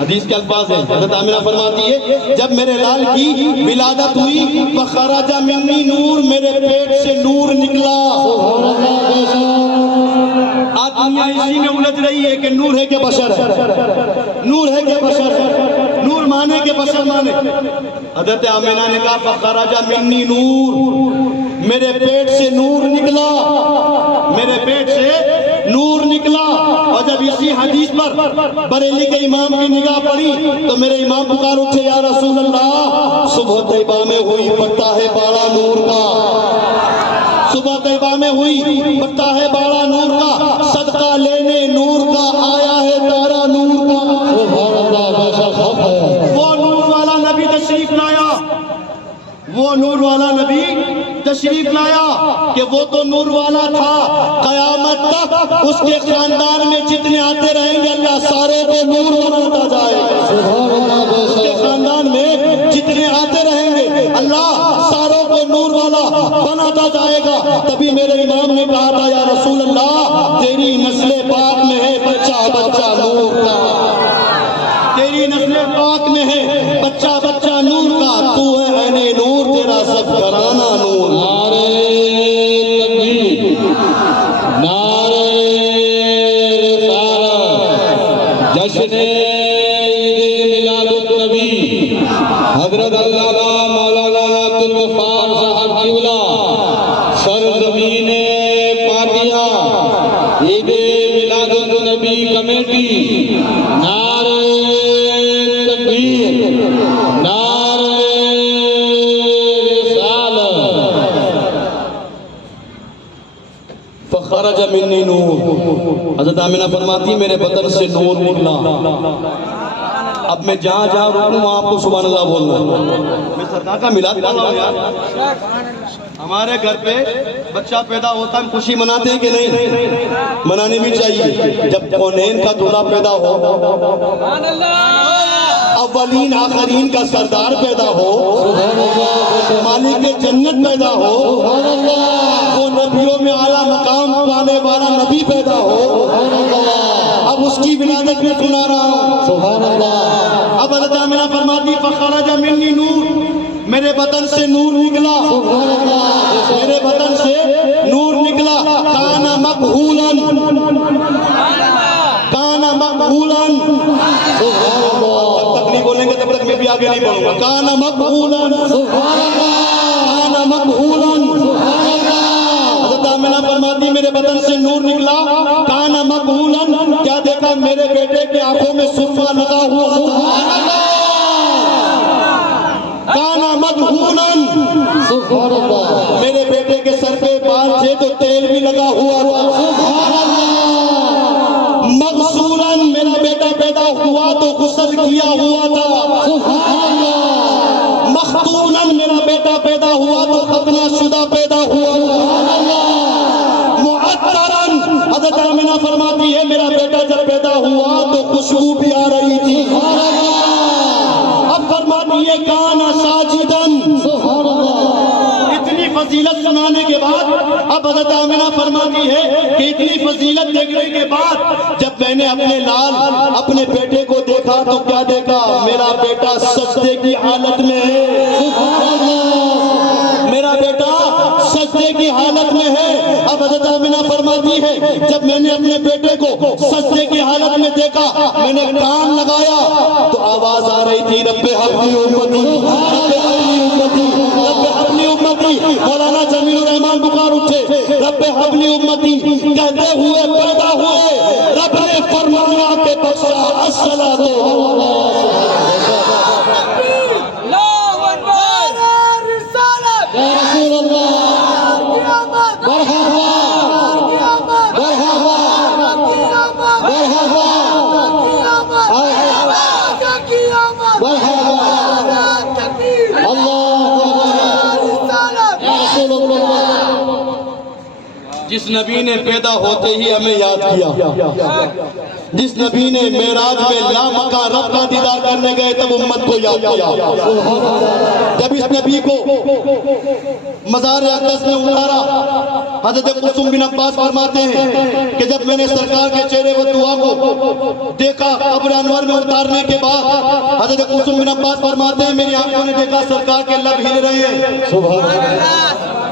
حدیث کے الفاظ ہیں، حضرت آمنہ فرماتی ہے جب میرے لال کی ولادت ہوئی فخرج منی نور، میرے پیٹ سے نور نکلا۔ آج دنیا اسی میں الجھ رہی ہے کہ نور ہے کہ بشر ہے، نور ہے کہ بشر ہے، نور مانے کہ بشر مانے۔ حضرت آمنہ نے کہا فخرج منی نور، میرے پیٹ سے نور نکلا، میرے پیٹ سے نور نکلا۔ اور جب اسی حدیث پر بریلی کے امام کی نگاہ پڑی تو میرے امام پکار اٹھے یا رسول اللہ صبح طیبہ میں ہوئی پٹا ہے باڑا نور کا، صبح طیبہ میں ہوئی پٹا ہے باڑا نور کا، صدقہ لینے نور کا آیا ہے تارا نور کا۔ وہ نور والا نبی تشریف لایا، وہ نور والا نبی تشریف لایا کہ وہ تو نور والا تھا، قیامت تک اس کے خاندان میں جتنے آتے رہیں گے اللہ سارے کو نور بناتا جائے گا، اس کے خاندان میں جتنے آتے رہیں گے اللہ ساروں کو نور والا بناتا جائے گا۔ تبھی میرے امام نے کہا تھا یا رسول اللہ تیری نسل پاک میں ہے بچہ بچہ نور کا، تیری نسل پاک میں ہے بچہ بچہ نور کا، تو ہے عین نور، تیرا سب گھرانہ نور۔ نعرہ تکبیر، نعرہ رسالت، جشن عید میلاد النبی، حضرت علامہ مولانا عبدالغفار صاحب قبلہ، سرزمین پاٹیا عید میلاد النبی کمیٹی، نعرہ تکبیر، نعرہ فخرج منی نور، حضرت آمینہ فرماتی میرے بدن سے نور نکلا۔ اب میں جہاں جہاں رکوں وہاں آپ کو سبحان اللہ بولنا ہے۔ میں سرکار کا میلاد پڑھ رہا ہوں یار، ہمارے گھر پہ بچہ پیدا ہوتا ہے ہم خوشی مناتے ہیں کہ نہیں؟ منانے بھی چاہیے۔ جب کونین کا دولہا پیدا ہو، اولین آخرین کا سردار پیدا ہو، مالک جنت پیدا ہو، وہ نبیوں میں اعلیٰ مقام پانے والا نبی پیدا ہو، اب اس کی ولادت میں سنا رہا ہوں۔ سبحان اللہ۔ اب حضرت آمینہ فرماتی فخرج منی نور، میرے بدن سے نور نکلا، سبحان اللہ۔ میرے بدن سے نور نکلا۔ کانا مقبولاً، کانا مقبولاً، سبحان اللہ۔ جب تک نہیں بولیں گے تب تک میں بھی آگے نہیں بڑھوں گا۔ کانا مقبولاً، سبحان اللہ۔ کانا مقبولاً۔ سبحان اللہ۔ حضرت آمینہ فرماتی میرے بدن سے نور نکلا، کانا مقبولاً، کیا دیکھا میرے بیٹے کی آنکھوں میں سرما لگا ہوا تھا، کانا مقبولاً، سبحان اللہ۔ میرے بیٹے کے سر پہ بال تھے تو تیل بھی لگا ہوا تھا، سبحان اللہ۔ مغسولاً، میرا بیٹا پیدا ہوا تو غسل کیا ہوا تھا، سبحان اللہ۔ مختوناً، میرا بیٹا پیدا ہوا تو ختنہ شدہ پیدا ہوا تھا، معطراً، حضرت آمینہ فرماتی ہے میرا بیٹا جب پیدا ہوا تو خوشبو بھی آ رہی تھی، اب فرماتی ہے کانا ساجداً۔ سبحان اللہ۔ اتنی فضیلت سنانے کے بعد اب حضرت آمینہ فرماتی ہے کہ اتنی فضیلت دیکھنے کے بعد جب میں نے اپنے لال اپنے بیٹے کو دیکھا تو کیا دیکھا، میرا بیٹا سجدے کی حالت میں ہے، میرا بیٹا سجدے کی حالت میں ہے۔ اب حضرت آمینہ فرماتی ہے جب میں نے اپنے بیٹے کو سجدے کی حالت میں دیکھا، میں نے کان لگایا تو آواز آ رہی تھی رب حبلی امتی، رب حبلی امتی، رب حبلی امتی۔ مولانا جمیل الرحمان بخار اٹھے، رب حبلی امتی کہتے ہوئے پیدا ہوئے، رب نے فرمایا کہ بخشا الصلاۃ یا رسول اللہ، مرحبا، مرحبا، مرحبا، جس نبی نے پیدا ہوتے ہی ہمیں یاد کیا، جس نبی نے معراج میں لامکان رب کا دیدار کرنے گئے تب امت کو یاد کیا، جب اس نبی کو مزار اقدس میں اتارا، حضرت قاسم بن عباس فرماتے ہیں کہ جب میں نے سرکار کے چہرے و دعا کو دیکھا قبر انور میں اتارنے کے بعد، حضرت قاسم بن عباس فرماتے ہیں میری آنکھوں نے دیکھا سرکار کے لب ہل رہے ہیں۔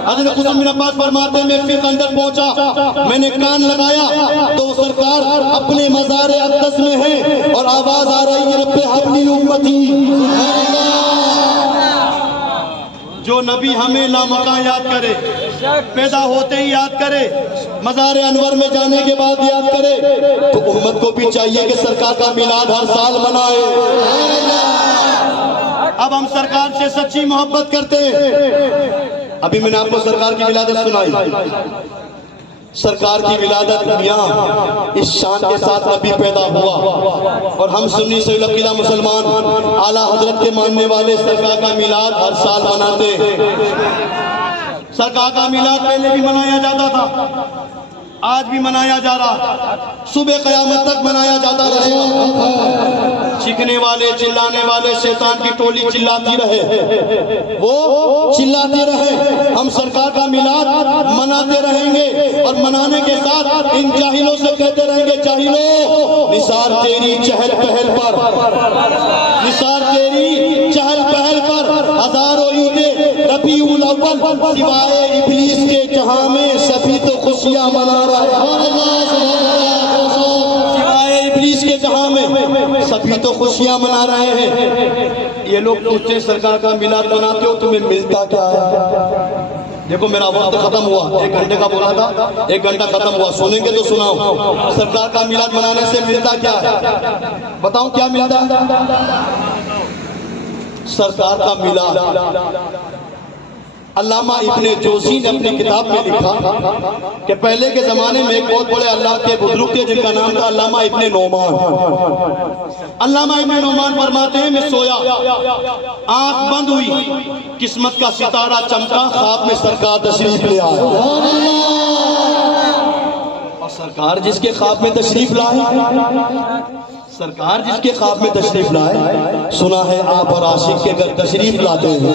حضرت قاسم بن عباس فرماتے ہیں میں پھر اندر پہنچا، میں نے کان لگایا تو سرکار اپنے مزار اقدس میں ہیں اور آواز آ رہی ہے رب حبلی امتی۔ جو نبی ہمیں لامکان یاد کرے، پیدا ہوتے ہی یاد کرے، مزار انور میں جانے کے بعد یاد کرے، تو امت کو بھی چاہیے کہ سرکار کا میلاد ہر سال منائے۔ اب ہم سرکار سے سچی محبت کرتے ہیں۔ ابھی میں نے آپ کو سرکار کی ولادت سنائی، سرکار کی ولادت یہاں اس شان کے ساتھ نبی پیدا ہوا، اور ہم سنی صحیح العقیدہ مسلمان اعلیٰ حضرت کے ماننے والے سرکار کا میلاد ہر سال مناتے ہیں۔ سرکار کا میلاد پہلے بھی منایا جاتا تھا، آج بھی منایا جا رہا، صبح قیامت تک منایا جاتا رہے گا۔ چیخنے والے چلانے والے شیطان کی ٹولی چلاتی رہے، وہ چلاتے رہے، ہم سرکار کا میلاد مناتے رہیں گے، اور منانے کے ساتھ ان جاہلوں سے کہتے رہیں گے جاہلوں نثار تیری چہل پہل پر، نثار تیری چہل پہل پر ہزاروں عیدیں ربیع الاول، سوائے ابلیس کے جہاں میں سبھی تو خوشیاں منا رہے ہیں، سوائے ابلیس کے جہاں میں سبھی تو خوشیاں منا رہے ہیں۔ یہ لوگ پوچھتے سرکار کا میلاد مناتے ہو، تمہیں ملتا کیا ہے؟ دیکھو میرا وقت ختم ہوا، 1 گھنٹے کا بولا تھا، 1 گھنٹہ ختم ہوا، سنیں گے تو سناؤ۔ سرکار کا میلاد منانے سے ملتا کیا ہے؟ بتاؤں کیا ملتا ہے؟ سرکار کا میلاد، علامہ ابن جوزی نے اپنی کتاب میں لکھا کہ پہلے کے زمانے میں ایک بہت بڑے اللہ کے بزرگ تھے جن کا نام تھا علامہ ابن نعمان۔ علامہ ابن نعمان فرماتے ہیں میں سویا، آنکھ بند ہوئی، قسمت کا ستارہ چمکا، خواب میں سرکار تشریف لے آئے، اور سرکار جس کے خواب میں تشریف لائے، سرکار جس کے خواب میں تشریف لائے، سنا ہے آپ اور عاشق کے گھر تشریف لاتے ہیں،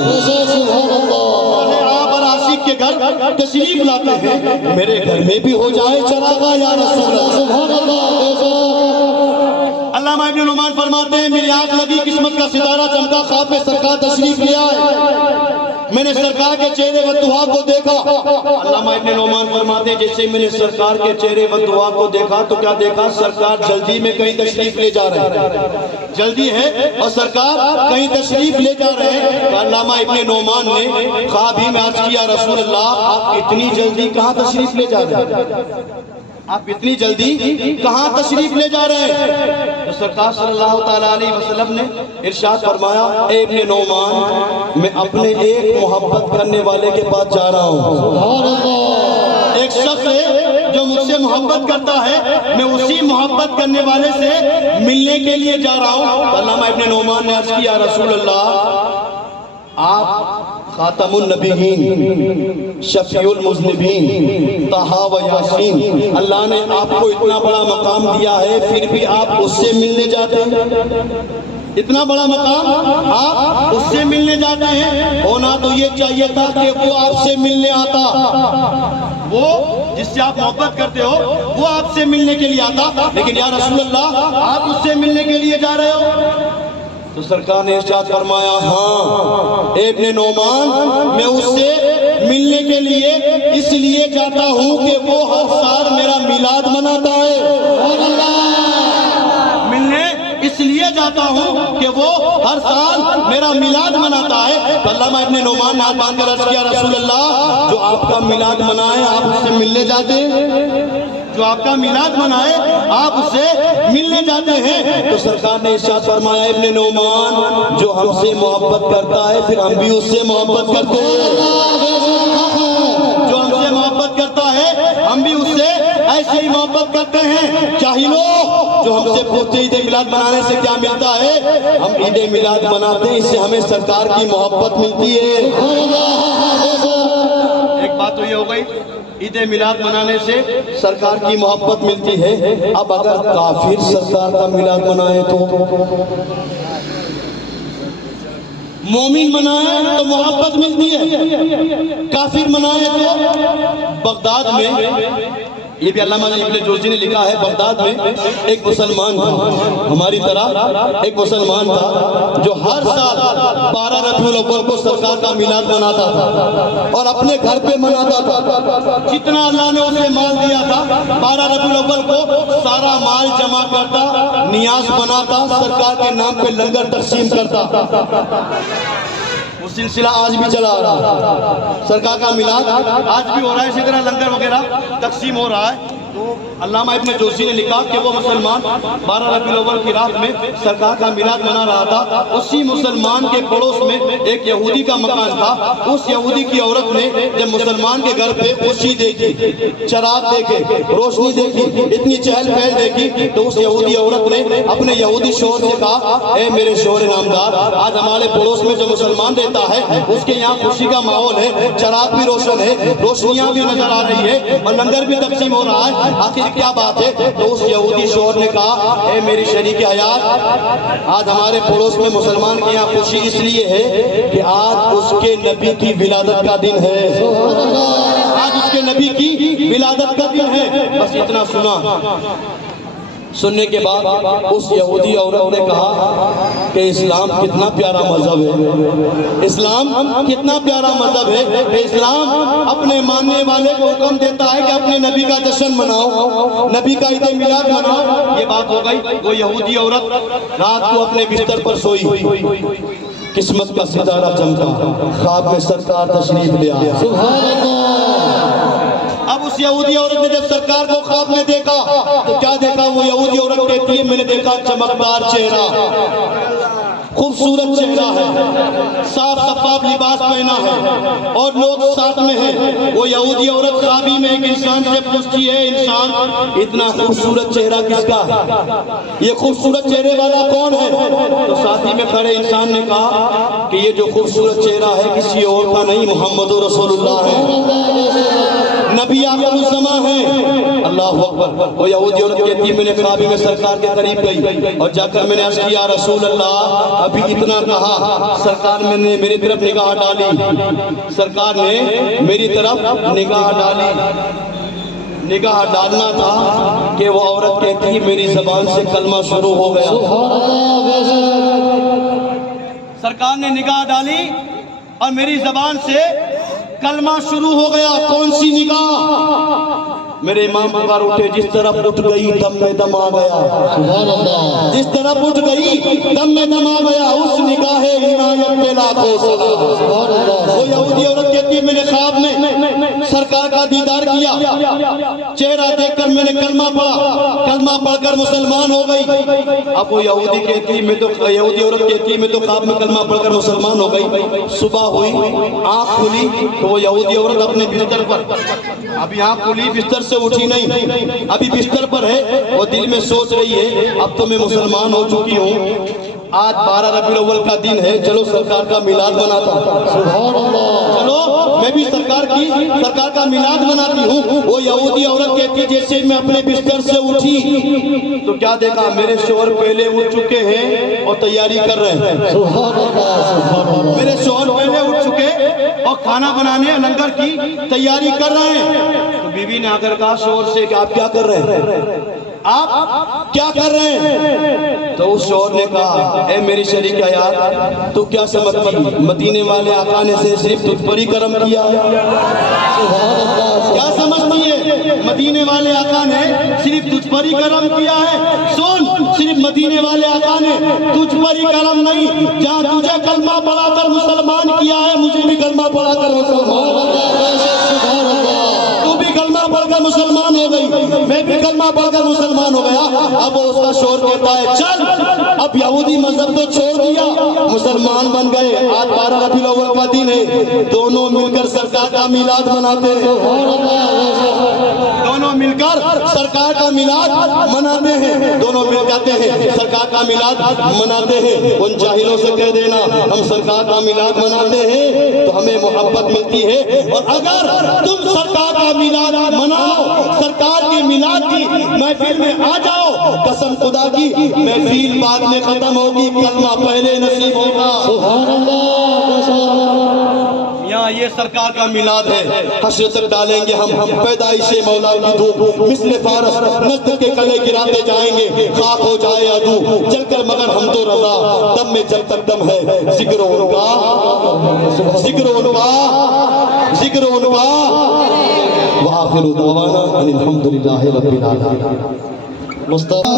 آپ اور عاشق کے گھر تشریف لاتے ہیں، میرے گھر میں بھی ہو جائے چراغا یا رسول اللہ۔ علامہ ابن نعمان فرماتے ہیں میری آنکھ لگی، قسمت کا ستارہ چمکا، خواب میں سرکار تشریف لے آئے، میں نے سرکار کے چہرے و دعا کو دیکھا۔ علامہ ابن نعمان فرماتے ہیں جیسے میں نے سرکار کے چہرے و دعا کو دیکھا تو کیا دیکھا؟ سرکار جلدی میں کہیں تشریف لے جا رہے ہیں، جلدی ہے اور سرکار کہیں تشریف لے جا رہے ہیں۔ علامہ ابن نعمان نے خواب ہی میں عرض کیا رسول اللہ آپ اتنی جلدی کہاں تشریف لے جا رہے ہیں؟ آپ اتنی جلدی کہاں تشریف لے جا رہے ہیں؟ تو سرکار صلی اللہ تعالیٰ علیہ وسلم نے ارشاد فرمایا اے ابن نعمان میں اپنے ایک محبت کرنے والے کے پاس جا رہا ہوں، ایک شخص ہے جو مجھ سے محبت کرتا ہے، میں اسی محبت کرنے والے سے ملنے کے لیے جا رہا ہوں۔ علامہ ابن نعمان نے عرض کیا رسول اللہ آپ خاتم النبیین، شفیع المذنبین، طٰہٰ و یاسین، اللہ نے آپ کو اتنا بڑا مقام دیا ہے پھر بھی آپ اس سے ملنے جاتے ہیں، اتنا بڑا مقام آپ اس سے ملنے جاتے ہیں، ہونا تو یہ چاہیے تھا کہ وہ آپ سے ملنے آتا، وہ جس سے آپ محبت کرتے ہو وہ آپ سے ملنے کے لیے آتا، لیکن یا رسول اللہ آپ اس سے ملنے کے لیے جا رہے ہو؟ تو سرکار نے ارشاد فرمایا ہاں اے ابن نعمان میں اس سے ملنے کے لیے اس لیے جاتا ہوں کہ وہ ہر سال میرا میلاد مناتا ہے، ملنے اس لیے جاتا ہوں کہ وہ ہر سال میرا میلاد مناتا ہے۔ تو علامہ ابن نعمان نے ہاتھ باندھ کر عرض کیا رسول اللہ جو آپ کا میلاد منائے آپ اس سے ملنے جاتے ہیں، جو آپ کا میلاد منائے آپ اس سے ملنے جاتے ہیں؟ تو سرکار نے ارشاد فرمایا ابن نعمان جو ہم سے محبت کرتا ہے پھر ہم بھی اس سے محبت کرتے ہیں، جو ہم سے محبت کرتا ہے ہم بھی اس سے ایسے ہی محبت کرتے ہیں۔ جاہلوں جو ہم سے پوچھتے عید میلاد منانے سے کیا ملتا ہے؟ ہم عید میلاد مناتے ہیں اس سے ہمیں سرکار کی محبت ملتی ہے۔ ایک بات تو یہ ہو گئی عید میلاد منانے سے سرکار کی محبت ملتی ہے۔ اب اگر کافر سرکار کا میلاد منائے تو مومن منائے تو محبت ملتی ہے، کافر منائے تو بغداد میں یہ بھی علامہ ابن جوزی نے لکھا ہے بغداد میں ایک مسلمان تھا، ہماری طرح ایک مسلمان تھا جو ہر سال 12 ربیع الاول کو سرکار کا میلاد مناتا تھا اور اپنے گھر پہ مناتا تھا، جتنا اللہ نے اسے مال دیا تھا 12 ربیع الاول کو سارا مال جمع کرتا، نیاز بناتا، سرکار کے نام پہ لنگر تقسیم کرتا۔ وہ سلسلہ آج بھی چلا آ رہا ہے، سرکار کا میلاد آج بھی ہو رہا ہے، اسی طرح لنگر وغیرہ تقسیم ہو رہا ہے۔ تو علامہ ابن جوزی نے لکھا کہ وہ مسلمان 12 ربیع الاول کی رات میں سرکار کا میلاد منا رہا تھا، اسی مسلمان کے پڑوس میں ایک یہودی کا مکان تھا، اس یہودی کی عورت نے جب مسلمان کے گھر پہ خوشی دیکھی، چراغ دیکھے، روشنی دیکھی، اتنی چہل پہل دیکھی تو اس یہودی عورت نے اپنے یہودی شوہر سے کہا اے میرے شوہر نامدار آج ہمارے پڑوس میں جو مسلمان رہتا ہے اس کے یہاں خوشی کا ماحول ہے، چراغ بھی روشن ہے، روشنیاں بھی نظر آ رہی ہے اور لنگر بھی تقسیم ہو رہا ہے، آخر کیا بات ہے؟ تو اس یہودی شوہر نے کہا اے میری شریک حیات آج ہمارے پڑوس میں مسلمان کے یہاں خوشی اس لیے ہے کہ آج اس کے نبی کی ولادت کا دن ہے، آج اس کے نبی کی ولادت کا دن ہے۔ بس اتنا سنا سننے کے بعد اس یہودی عورت نے کہا کہ اسلام کتنا پیارا مذہب ہے، اسلام کتنا پیارا مذہب ہے کہ اسلام اپنے ماننے والے کو حکم دیتا ہے کہ اپنے نبی کا جشن مناؤ، نبی کا عید میلاد مناؤ۔ یہ بات ہو گئی۔ وہ یہودی عورت رات کو اپنے بستر پر سوئی، قسمت کا ستارہ چمکا، خواب میں سرکار تشریف لے آیا۔ سبحان اللہ۔ اب اس یہودی عورت نے جب سرکار کو خواب میں دیکھا تو کیا دیکھا؟ وہ یہودی عورت کہتی ہے میں نے دیکھا چمکدار چہرہ، خوبصورت چہرہ ہے، صاف شفاف لباس پہنا ہے اور لوگ ساتھ میں ہیں۔ وہ یہودی عورت خوابی میں ایک انسان سے پوچھتی ہے انسان اتنا خوبصورت چہرہ کس کا ہے؟ یہ خوبصورت چہرے والا کون ہے؟ تو ساتھی میں کھڑے انسان نے کہا کہ یہ جو خوبصورت چہرہ ہے کسی اور کا نہیں، محمد رسول اللہ ہے، نبی آخر الزمان ہے۔ اللہ اکبر۔ وہ یہودی عورت کہتی ہے میں نے خوابی میں سرکار کے قریب گئی اور جا کر میں نے عرض کیا رسول اللہ ابھی اتنا کہا، سرکار میں نے میری طرف نگاہ ڈالی، سرکار نے میری طرف نگاہ ڈالی، نگاہ ڈالنا تھا کہ وہ عورت کہتی ہے میری زبان سے کلمہ شروع ہو گیا۔ سرکار نے نگاہ ڈالی اور میری زبان سے کلمہ شروع ہو گیا۔ کون سی نگاہ؟ میرے امام پکار اٹھے، جس طرف اٹھ گئی دم میں دم آ گیا، جس طرف اٹھ گئی دم میں دم آ گیا، اس نگاہ عنایت پہ لاکھوں سلام۔ وہ یہودی عورت کہتی ہے میں نے خواب میں سرکار کا دیدار کیا، چہرہ دیکھ کر میں نے کلمہ پڑھا، کلمہ پڑھ کر مسلمان ہو گئی۔ اب وہ یہودی کہتی ہے یہودی عورت کہتی ہے میں تو خواب میں کلمہ پڑھ کر مسلمان ہو گئی۔ صبح ہوئی، آنکھ کھلی تو وہ یہودی عورت اپنے بستر پر، ابھی آنکھ کھلی بستر سے اٹھی نہیں، ابھی بستر پر ہے، وہ دل میں سوچ رہی ہے اب تو میں مسلمان ہو چکی ہوں، آج 12 ربیع الاول کا دن ہے، چلو سرکار کا میلاد مناتا ہوں، چلو میں بھی سرکار کا میلاد مناتی ہوں۔ وہ یہودی عورت کہتی جیسے میں اپنے بستر سے اٹھی تو کیا دیکھا میرے شوہر پہلے اٹھ چکے ہیں اور تیاری کر رہے ہیں، میرے شوہر پہلے اٹھ چکے اور کھانا بنانے لنگر کی تیاری کر رہے ہیں۔ تو بیوی نے آ کر کہا شوہر سے کہ آپ کیا کر رہے ہیں، آپ کیا کر رہے ہیں؟ تو اس شوہر نے کہا اے میری شریک حیات تو کیا سمجھتی مدینے والے آقا نے سے صرف تجھ پر ہی کرم کیا، کیا سمجھتی ہے مدینے والے آقا نے صرف تجھ پر ہی کرم کیا ہے؟ سن، صرف مدینے والے آقا نے تجھ پر ہی کرم نہیں، جہاں تجھے کلمہ پڑھا کر مسلمان کیا ہے مجھے بھی کلمہ پڑھا کر مسلمان، تو بھی کلمہ پڑھ کر مسلمان ہو گئی، میں بھی کلمہ پڑھ کر مسلمان ہو گیا۔ اب وہ اس کا شوہر کہتا ہے چل اب یہودی مذہب تو چھوڑ دیا، مسلمان بن گئے، آج 12 ربیع الاول کا دن ہے، دونوں مل کر سرکار کا میلاد مناتے ہیں، دونوں مل کر سرکار کا میلاد مناتے ہیں، دونوں مل جاتے ہیں سرکار کا میلاد مناتے ہیں۔ ان جاہلوں سے کہہ دینا ہم سرکار کا میلاد مناتے ہیں تو ہمیں محبت ملتی ہے، اور اگر تم سرکار کا میلاد مناؤ، سرکار کے میلاد کی محفل میں آ جاؤ، قسم خدا کی محفل بعد میں ختم ہوگی، کلمہ پہلے نصیب ہوگا۔ سبحان اللہ۔ یہاں یہ سرکار کا میلاد ہے، حشر تک ڈالیں گے ہم پیدائش مولا کی دھوپ، مثل فارس نزد کے کلے گراتے جائیں گے، خاک ہو جائے عدو جل کر مگر ہم تو رضا، دم میں جب تک دم ہے ذکر ان کا، ذکر ان کا، ذکر ان کا۔ وآخر دعوانا ان الحمدللہ رب العالمین۔ مصطفیٰ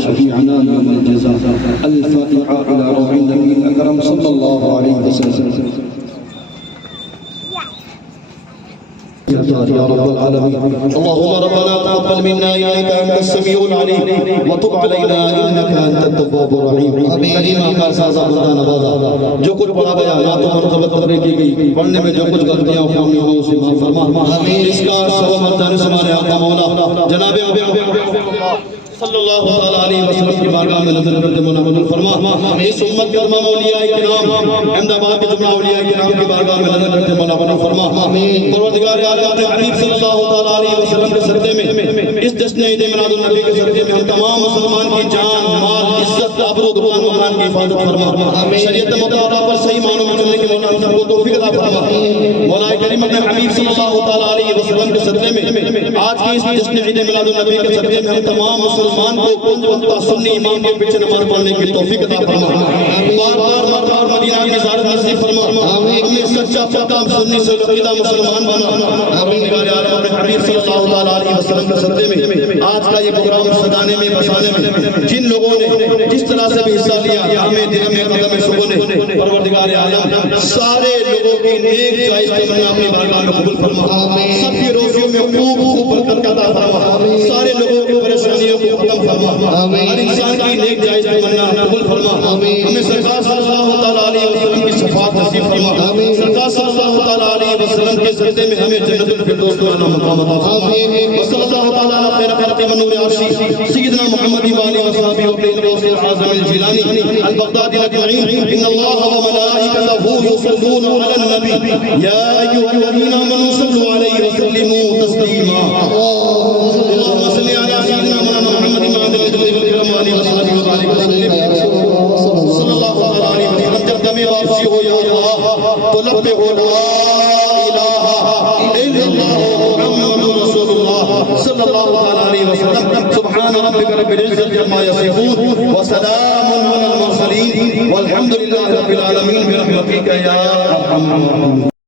شفيعنا يوم الجزاء. الفاتحة إلى روح النبي الأكرم صلى الله عليه وسلم. يا رب العالمين اللهم ربنا تقبل منا انك انت السميع العليم وتب علينا انك انت التواب الرحيم. کریمہ کا سازا بندہ نوازا جو کچھ پڑھا گیا یا تو مرتبت قدرے کی گئی پڑھنے میں جو کچھ غلطیاں ہوئی ہوں اسے معاف فرما. اس کا سبب مرتبہ ہمارے آقا مولا جناب صلی اللہ علیہ وسلم کی بارگاہ میں نظر کرتے مولا قبول فرما. اس امت کے تمام اولیاء کرام احمد آباد کے تمام اولیاء کرام کی بارگاہ میں نظر کرتے مولا قبول فرما. پروردگار عالم حبیب صلی اللہ علیہ وسلم کے صدقے میں اس جشن عید میلاد النبی کے صدقے میں ہم تمام مسلمان کی جان مال عزت آبرو دکان مکان کی حفاظت فرما. شریعت مطالعہ پر صحیح معنوں میں چلنے کے مولا ہم سب کو توفیق عطا فرما. مولا کریم اپنے حبیب صلی اللہ علیہ وسلم کے صدقے میں آج کی اس جشن عید میلاد النبی کے صدقے میں ہم تمام مسلمان کو پنج وقتہ سنی امام کے پیچھے نماز پڑھنے کی توفیق عطا فرما. بار بار مدینہ کی زیارت نصیب فرما. ہمیں سچا پکا سنی سے عقیدہ مسلمان بنا. پروردگار عالم اپنے حبیب صلی اللہ علیہ وسلم کے صدقے میں آج کا یہ پروگرام سجانے میں بسانے میں جن لوگوں نے جس طرح سے بھی حصہ لیا ہمیں دل میں قدم شبوں نے پروردگار عالم سارے لوگوں کی نیک جائز تمنا اپنی بارگاہ میں قبول فرما. سب کی روزیوں میں خوب خوب برکت عطا فرما. سارے لوگوں کی پریشانیوں کو ختم فرما. ہر انسان کی نیک جائز تمنا قبول فرما. ہمیں سرکار صلی اللہ علیہ وسلم کی شفاعت نصیب فرما. سرکار صلی اللہ علیہ وسلم کے صدقے میں ہمیں جنت الفردوس کا مقام عطا فرما. وصلی اللہ تعالی علی خیر خلق منور عرشی سیدنا محمد و آلہ وصحبہ وسلم غوث الاعظم الجیلانی البغدادی اجمعین. ان اللہ وملائکتہ یصلون علی النبی یا ایھا الذین آمنوا صلوا علیہ وسلموا تسلیما. اللهم صل علی سیدنا مولانا محمد وعلى آلہ وصحبہ وسلم. صلی اللہ علیہ وسلم. جب دم واپسی ہو یا اللہ تو لب پہ ہو لا الہ الا اللہ محمد رسول اللہ صلی اللہ علیہ وسلم. سبحان ربك رب العزة عما يصفون وسلام على المرسلين والحمد لله رب العالمين برحمتك يا أرحم الراحمين.